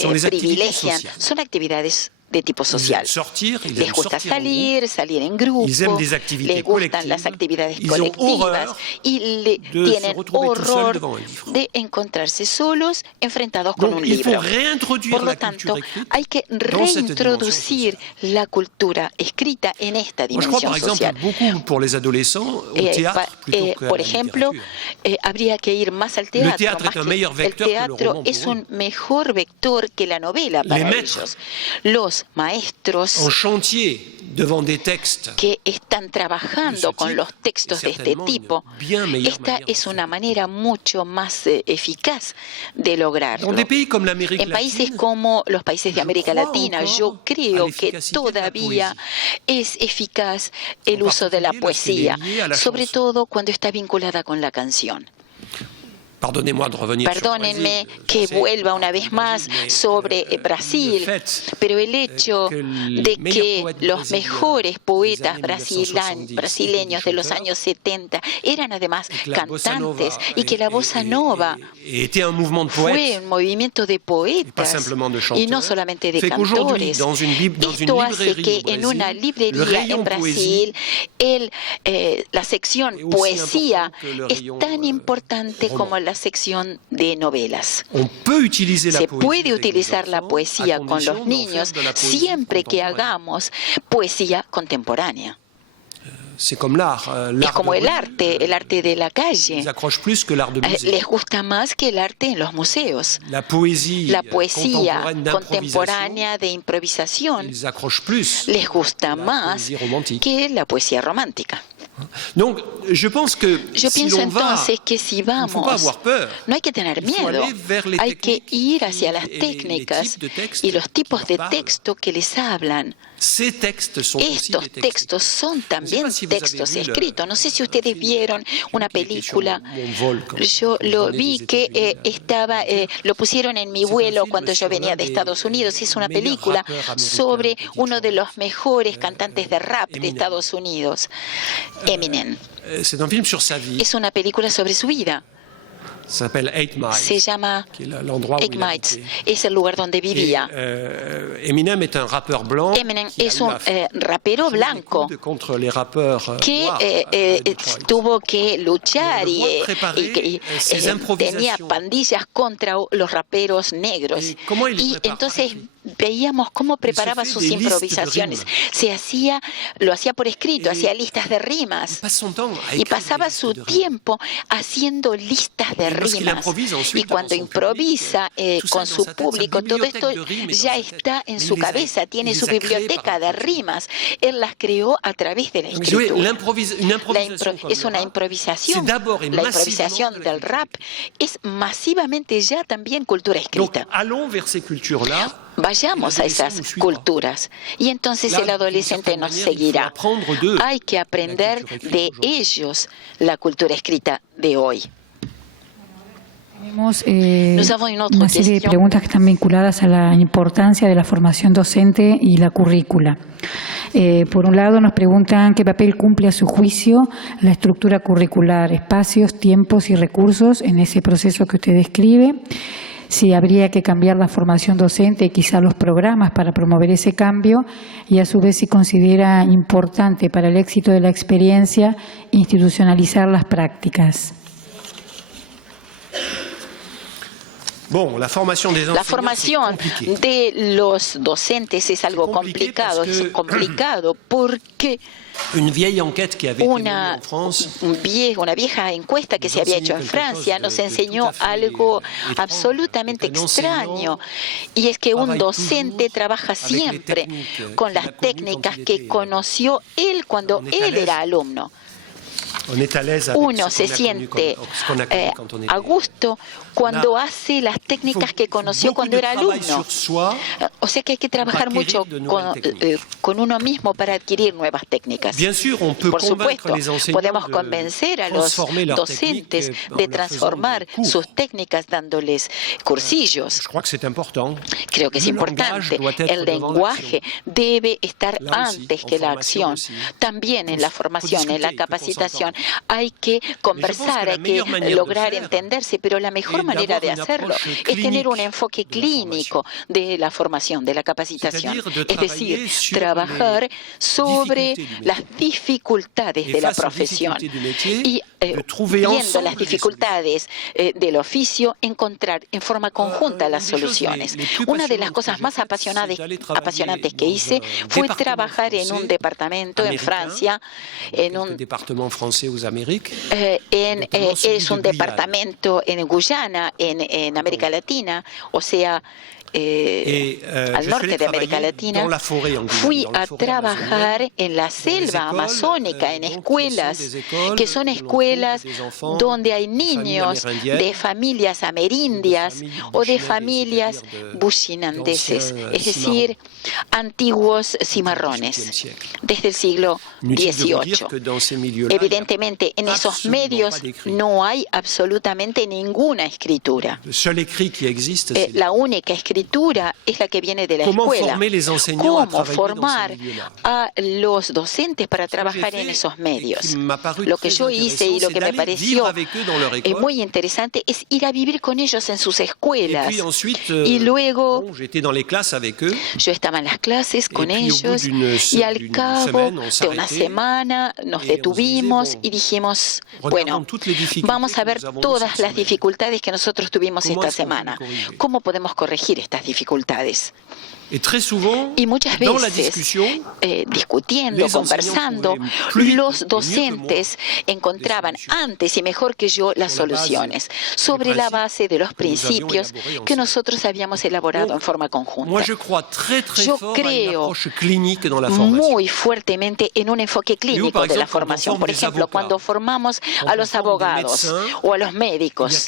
sont les activités privilegian sociales. son actividades de tipo Ils social. aiment sortir, ils Les aiment gusta sortir en salir, salir en grupo, Ils aiment des activités les gustan collectives. las actividades Ils ont colectivas horreur y de se tienen retrouver tout seuls horror devant un livre. de encontrarse solos enfrentados con Donc, un il faut libro. réintroduire Por lo la culture tanto, écrite hay que dans cette reintroducir la cultura escrita en esta Moi, je crois dimensión par exemple social. beaucoup pour les adolescents au théâtre plutôt que Por la ejemplo, littérature. habría que ir más al teatro. teatro más es un que- meilleur el vecteur que le teatro roman es pour un mejor vector que la novela para maîtres ellos. Los maestros En chantier devant des textes. que están trabajando de ce con type, los textos de este certainement tipo, une bien meilleure esta manière de es faire. una manera mucho más eficaz de lograrlo. Dans des pays comme l'Amérique En países latine, como los países de je América crois Latina, encore yo à creo que l'efficacité de la todavía es eficaz el En uso de la particulier lorsqu'elle est poesía, liée à la sobre chanson. todo cuando está vinculada con la canción. Pardonnez-moi de revenir Perdónenme sur Brasil. que C'est- vuelva una vez más mais, sobre le Brasil, fait pero el hecho que les de meilleurs que poètes los brésiliens mejores poetas des années 1970 brasileños de los étaient des años 70 eran además que la bossa cantantes nova y que la bossa nova était un mouvement de fue poètes. un movimiento de poetas simplement de y chanteurs, no solamente de fait qu'aujourd'hui, cantores. dans une Esto hace librairie que au en una Brésil, le librería rayon en Brasil la sección est aussi poesía important que le es rayon, tan importante roman. como la sección de novelas. On peut utiliser la Se poésie puede avec les utilizar la enfants, poesía à con condition los d'en niños faire de la poésie siempre que contemporaine. hagamos poesía contemporánea. C'est comme l'art. Es L'art como de el rue, arte de la calle. ils accrochent plus que l'art de musée. Les gusta más que el arte en los museos. La poésie La poesía contemporaine d'improvisation, contemporánea de improvisación ils accrochent plus. les gusta la más poésie romantique. que la poesía romántica. Donc, je pense que Yo si pienso l'on va, entonces que si il ne faut pas vamos, avoir peur. no hay que tener Il faut miedo, aller vers les hay que techniques ir hacia las et les técnicas types de textes y los tipos qui de leur parlent. texto que les hablan. Ces textes sont aussi Estos des textes. textos son también No sé si vous avez textos vu escritos. No sé si ustedes vieron una qui était sur película. mon vol quand Yo je lo venais vi des que États-Unis, estaba, lo pusieron en mi C'est un vuelo film cuando yo sur venía l'un de des Estados Unidos. Es una meilleurs película rappeurs américains sobre de uno de Detroit. los mejores cantantes de rap de Eminem. Estados Unidos, Eminem. C'est un film sur sa vie. Es una película sobre su vida. Ça s'appelle 8 Miles. Se llama qui est l'endroit où Eight il a Miles. habité. Es el lugar donde Et, vivía. Eminem est un rappeur blanc Eminem qui a es eu un à faire rapero des blanco coudes contre les rappeurs que noirs à Detroit. tuvo que luchar Le y, voit préparer ses tenía improvisations. pandillas contra los raperos negros. Et comment il Y prépare entonces ça? veíamos cómo preparaba sus improvisaciones. Lo hacía por escrito, hacía listas de rimas. Y pasaba su tiempo haciendo listas de rimas. Y cuando improvisa con su público, todo esto ya está en su cabeza, tiene su biblioteca de rimas. Él las creó a través de la escritura. Es una improvisación. La improvisación del rap es masivamente ya también cultura escrita. Vayamos a esas culturas y entonces el adolescente nos seguirá. Hay que aprender de ellos la cultura escrita de hoy. Tenemos una serie de preguntas que están vinculadas a la importancia de la formación docente y la currícula. Por un lado nos preguntan qué papel cumple a su juicio la estructura curricular, espacios, tiempos y recursos en ese proceso que usted describe. Si habría que cambiar la formación docente y quizá los programas para promover ese cambio, y a su vez si considera importante para el éxito de la experiencia institucionalizar las prácticas. La formación de los docentes es algo complicado. Es complicado porque una vieja encuesta que se había hecho en Francia nos enseñó algo absolutamente extraño, y es que un docente trabaja siempre con las técnicas que conoció él cuando él era alumno. Uno se siente a gusto cuando hace las técnicas que conoció cuando era alumno. O sea que hay que trabajar mucho con uno mismo para adquirir nuevas técnicas. Por supuesto, podemos convencer a los docentes de transformar sus técnicas dándoles cursillos. Creo que es importante. El lenguaje debe estar antes que la acción. También en la formación, en la capacitación, hay que conversar, hay que lograr entenderse, pero la mejor manera de hacerlo es tener un enfoque clínico de la formación, de la capacitación. Es decir, trabajar sobre las dificultades de la profesión y viendo las dificultades del oficio, encontrar en forma conjunta las soluciones. Una de las cosas más apasionantes que hice fue trabajar en un departamento en Francia, en un es un departamento en Guyana, en América Latina, o sea, al norte de América Latina. Fui a trabajar en la selva amazónica, en escuelas, que son escuelas donde hay niños de familias amerindias o de familias bushinandeses, es decir, antiguos cimarrones, desde el siglo XVIII. Evidentemente, en esos medios no hay absolutamente ninguna escritura. La única escritura es la que viene de la escuela. ¿Cómo formar a los docentes para trabajar en esos medios? Lo que yo hice y lo que me pareció muy interesante es ir a vivir con ellos en sus escuelas. Y luego yo estaba en las clases con ellos y al cabo de una semana nos detuvimos y dijimos, bueno, vamos a ver todas las dificultades que nosotros tuvimos esta semana. ¿Cómo podemos corregir estas dificultades? Y muchas veces, discutiendo, conversando, los docentes encontraban antes y mejor que yo las soluciones sobre la base de los principios que nosotros habíamos elaborado en forma conjunta. Yo creo muy fuertemente en un enfoque clínico de la formación. Por ejemplo, cuando formamos a los abogados o a los médicos,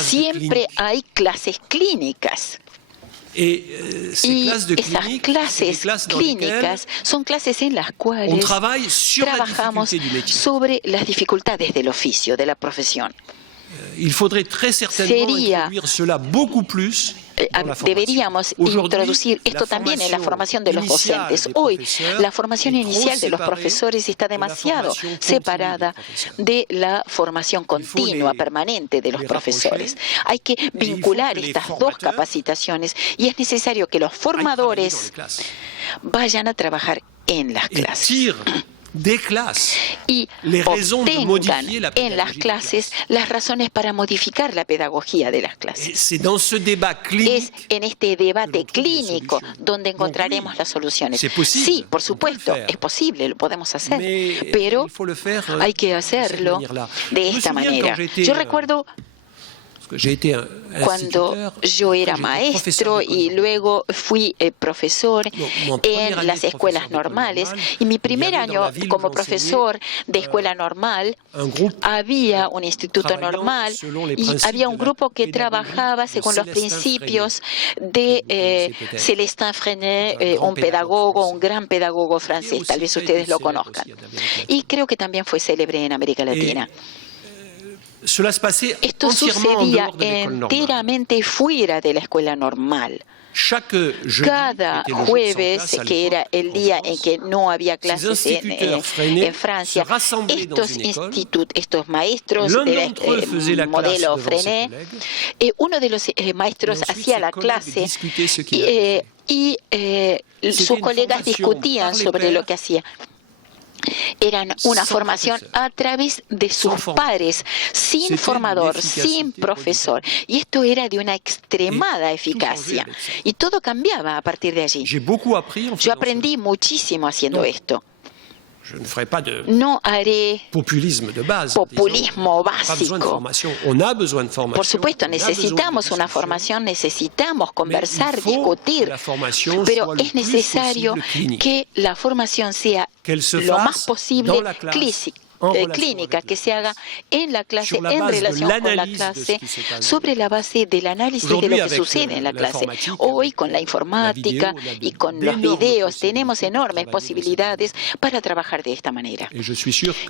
siempre hay clases clínicas. Y esas clases clínicas son clases en las cuales trabajamos sobre las dificultades del oficio, de la profesión. Deberíamos introducir esto también en la formación de los docentes. Hoy, la formación inicial de los profesores está demasiado separada de la formación continua, permanente de los profesores. Hay que vincular estas dos capacitaciones y es necesario que los formadores vayan a trabajar en las clases. y obtengan en las clases las razones para modificar la pedagogía de las clases. Es en este debate clínico donde encontraremos las soluciones. Sí, por supuesto, es posible, lo podemos hacer, pero hay que hacerlo de esta manera. Yo recuerdo cuando yo era maestro y luego fui profesor en las escuelas normales. Y mi primer año como profesor de escuela normal, había un instituto normal y había un grupo que trabajaba según los principios de Célestin Freinet, un pedagogo, un gran pedagogo francés, tal vez ustedes lo conozcan. Y creo que también fue célebre en América Latina. Esto sucedía enteramente fuera de la escuela normal. Cada jueves, que era el día en que no había clases en Francia, estos maestros del modelo Freinet, uno de los maestros hacía la clase y sus colegas discutían sobre lo que hacía. Eran una formación a través de sus pares, sin formador, sin profesor. Y esto era de una extremada eficacia. Y todo cambiaba a partir de allí. Yo aprendí muchísimo haciendo esto. No haré populismo básico. Por supuesto, necesitamos una formación, necesitamos conversar, discutir, pero es necesario que la formación sea lo más posible clínica, que se haga en la clase, en relación con la clase, sobre la base del análisis de lo que sucede en la clase. Hoy, con la informática y con los videos, tenemos enormes posibilidades para trabajar de esta manera. Y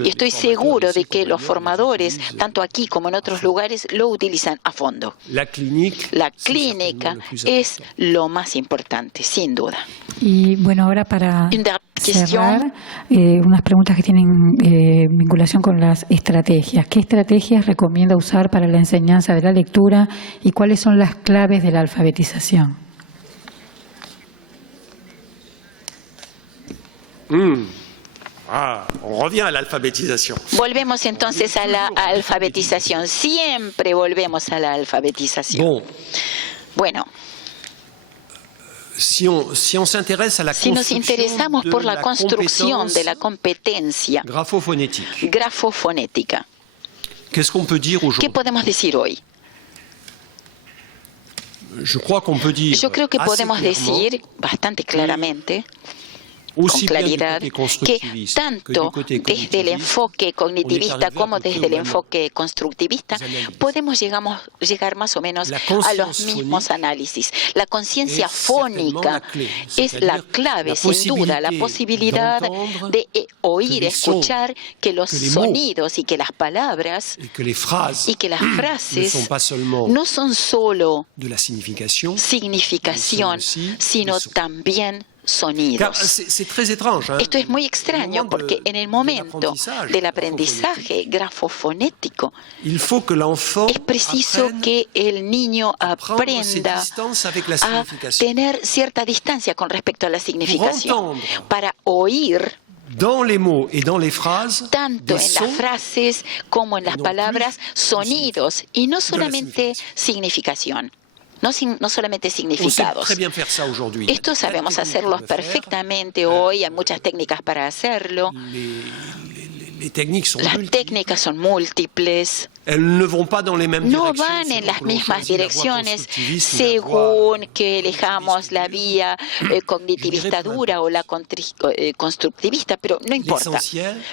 estoy seguro de que los formadores, tanto aquí como en otros lugares, lo utilizan a fondo. La clínica es lo más importante, sin duda. Y bueno, ahora para cerrar, unas preguntas que tienen vinculación con las estrategias. ¿Qué estrategias recomienda usar para la enseñanza de la lectura y cuáles son las claves de la alfabetización? Volvemos entonces a la alfabetización. Siempre volvemos a la alfabetización. Bueno. Si nos interesamos por la construcción de la competencia grafofonética, ¿qué podemos decir hoy? Yo creo que podemos decir bastante claramente, con claridad, que tanto desde el enfoque cognitivista como desde el enfoque constructivista podemos llegar más o menos a los mismos análisis. La conciencia fónica es la clave, sin duda, la posibilidad de oír, escuchar que los sonidos y que las palabras y que las frases no son solo significación, sino también sonidos. Esto es muy extraño porque en el momento del aprendizaje grafofonético es preciso que el niño aprenda a tener cierta distancia con respecto a la significación para oír tanto en las frases como en las palabras sonidos y no solamente significación. No solamente significados. Esto sabemos hacerlo perfectamente hoy, hay muchas técnicas para hacerlo. Las técnicas son múltiples. No van en las mismas direcciones según que elijamos la vía cognitivista dura o la constructivista, pero no importa.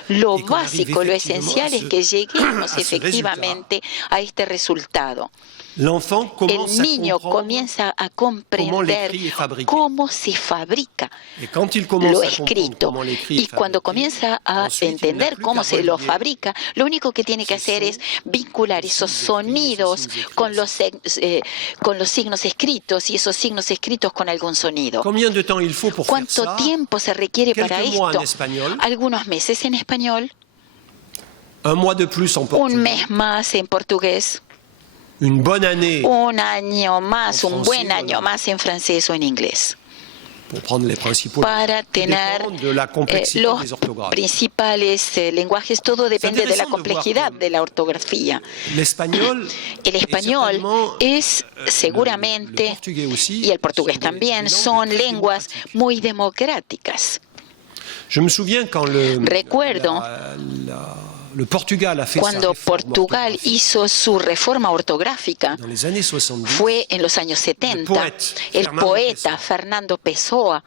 Lo básico, lo esencial es que lleguemos efectivamente a este resultado. El niño comienza a comprender cómo se fabrica lo escrito y cuando comienza a entender cómo se lo fabrica, lo único que tiene que hacer es vincular esos sonidos con los signos escritos y esos signos escritos con algún sonido. ¿Cuánto tiempo se requiere para esto? Algunos meses en español, un mes más en portugués, un año más, un buen año más en francés o en inglés. para tener los principales lenguajes. Todo depende de la complejidad de la ortografía. El español es seguramente, y el portugués también, son lenguas muy democráticas. Recuerdo cuando Portugal hizo su reforma ortográfica, fue en los años 70, el poeta Fernando Pessoa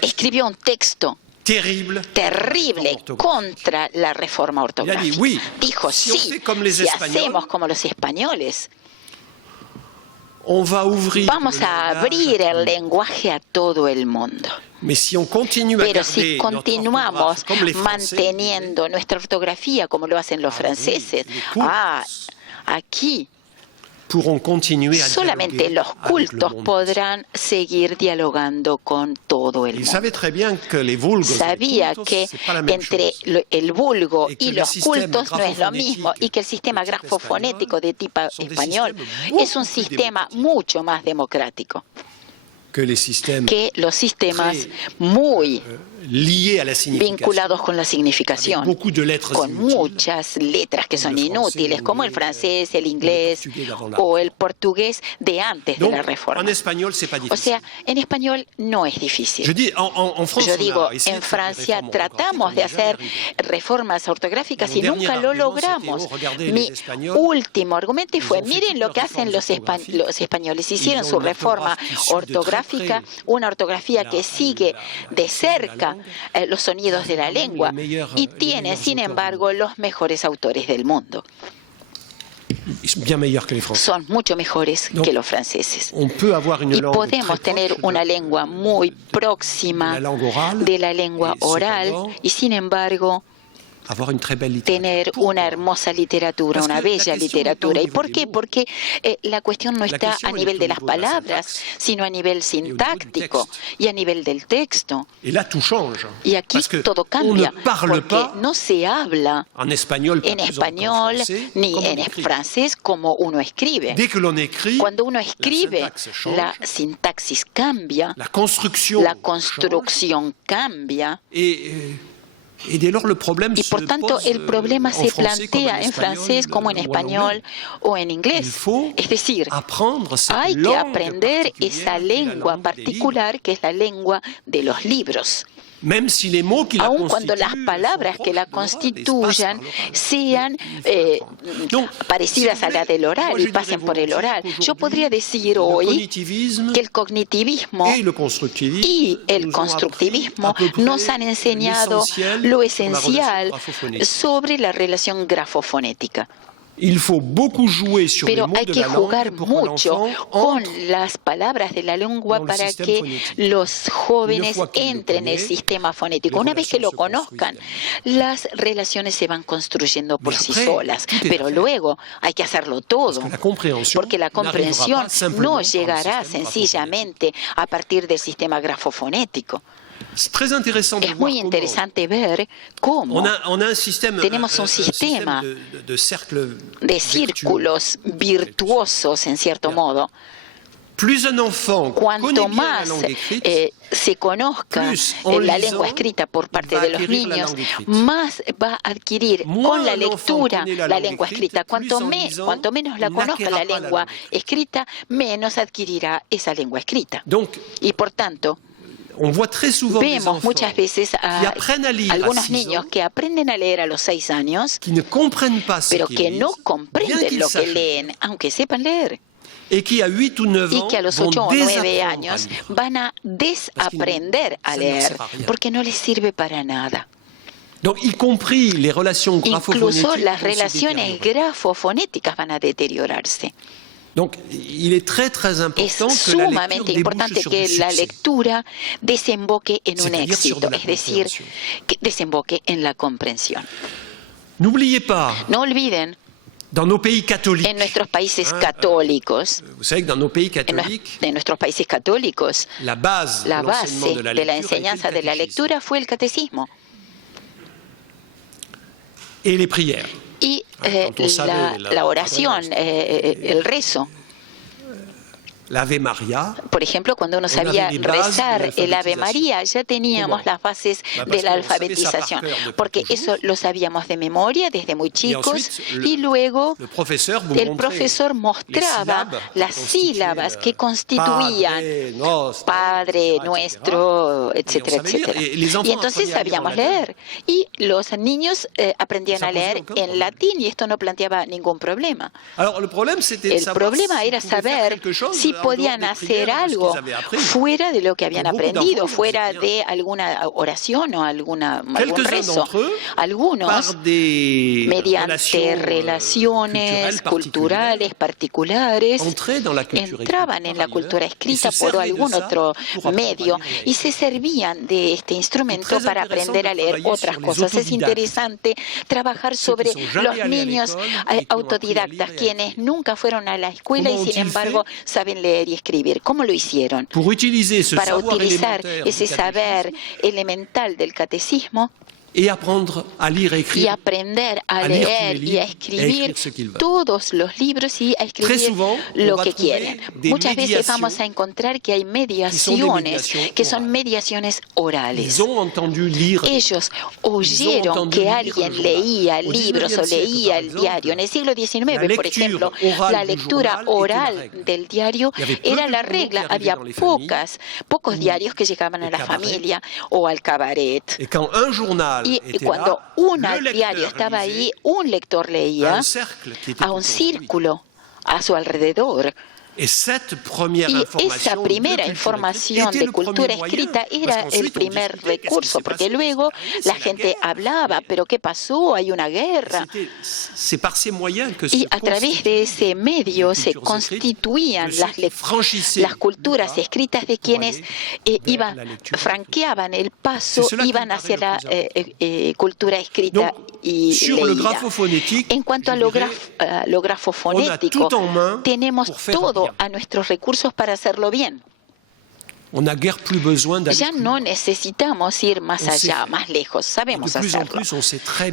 escribió un texto terrible contra la reforma ortográfica. Dijo, sí, si hacemos como los españoles, vamos a abrir el lenguaje a todo el mundo. Pero si continuamos manteniendo nuestra ortografía como lo hacen los franceses, aquí solamente los cultos podrán seguir dialogando con todo el mundo. Sabía que entre el vulgo y los cultos no es lo mismo y que el sistema grafofonético de tipo español es un sistema mucho más democrático que los sistemas muy vinculados con la significación, con muchas letras que son inútiles, como el francés, el inglés o el portugués de antes de la reforma. O sea, en español no es difícil. Yo digo, en Francia tratamos de hacer reformas ortográficas y nunca lo logramos. Mi último argumento fue, miren lo que hacen los españoles. Hicieron su reforma ortográfica, una ortografía que sigue de cerca los sonidos de la lengua y tiene, sin embargo, los mejores autores del mundo. Son mucho mejores que los franceses. Y podemos tener una lengua muy próxima de la lengua oral y, sin embargo, tener una hermosa literatura, una bella literatura. ¿Y por qué? Porque la cuestión no está a nivel de las palabras, sino a nivel sintáctico y a nivel del texto. Y aquí todo cambia, porque no se habla en español ni en francés como uno escribe. Cuando uno escribe, la sintaxis cambia, la construcción cambia. Y por tanto el problema se plantea en francés como en español o en inglés. Es decir, hay que aprender esa lengua particular que es la lengua de los libros. Aun cuando las palabras que la constituyan sean parecidas a la del oral y pasen por el oral. Yo podría decir hoy que el cognitivismo y el constructivismo nos han enseñado lo esencial sobre la relación grafofonética. Pero hay que jugar mucho con las palabras de la lengua para que los jóvenes entren en el sistema fonético. Una vez que lo conozcan, las relaciones se van construyendo por sí solas. Pero luego hay que hacerlo todo, porque la comprensión no llegará sencillamente a partir del sistema grafofonético. Es muy interesante ver cómo tenemos un sistema de círculos virtuosos, en cierto modo. Cuanto más se conozca la lengua escrita por parte de los niños, más va a adquirir con la lectura la lengua escrita. Cuanto menos la conozca la lengua escrita, menos adquirirá esa lengua escrita. Y por tanto, vemos muchas veces a algunos niños que aprenden a leer a los 6 años, pero que no comprenden lo que leen, aunque sepan leer. Y que a los 8 o 9 años van a desaprender a leer, porque no les sirve para nada. Incluso las relaciones grafofonéticas van a deteriorarse. Es sumamente importante que la lectura desemboque en un éxito, es decir, que desemboque en la comprensión. No olviden, en nuestros países católicos, la base de la enseñanza de la lectura fue el catecismo y la oración, el rezo. Por ejemplo, cuando uno sabía rezar el Ave María, ya teníamos las bases de la alfabetización, porque eso lo sabíamos de memoria desde muy chicos, y luego el profesor mostraba las sílabas que constituían Padre Nuestro, etcétera, etcétera. Y entonces sabíamos leer, y los niños aprendían a leer en latín, y esto no planteaba ningún problema. El problema era saber si podían hacer algo fuera de lo que habían aprendido, fuera de alguna oración o algún rezo. Algunos, mediante relaciones culturales particulares, entraban en la cultura escrita por algún otro medio y se servían de este instrumento para aprender a leer otras cosas. Es interesante trabajar sobre los niños autodidactas, quienes nunca fueron a la escuela y sin embargo saben leer y escribir. ¿Cómo lo hicieron? Para utilizar ese saber elemental del catecismo y aprender a leer y a escribir todos los libros y a escribir lo que quieren. Muchas veces vamos a encontrar que hay mediaciones que son mediaciones orales. Ellos oyeron que alguien leía libros o leía el diario. En el siglo XIX, por ejemplo, la lectura oral del diario era la regla. Había pocos diarios que llegaban a la familia o al cabaret. Y cuando un diario estaba ahí, un lector leía a un círculo a su alrededor. Y esa primera información de cultura escrita era el primer recurso, porque luego la gente hablaba, pero ¿qué pasó? Hay una guerra. Y a través de ese medio se constituían las culturas escritas de quienes franqueaban el paso, iban hacia la cultura escrita y leída. En cuanto a lo grafofonético, tenemos todo a nuestros recursos para hacerlo bien. Ya no necesitamos ir más allá, más lejos. Sabemos hacerlo.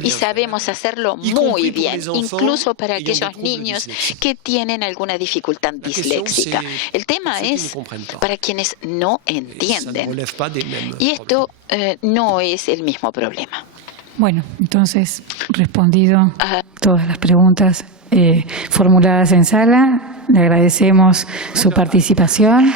Y sabemos hacerlo muy bien, incluso para aquellos niños que tienen alguna dificultad disléxica. El tema es para quienes no entienden. Y esto no es el mismo problema. Bueno, entonces, respondido todas las preguntas formuladas en sala, le agradecemos su participación.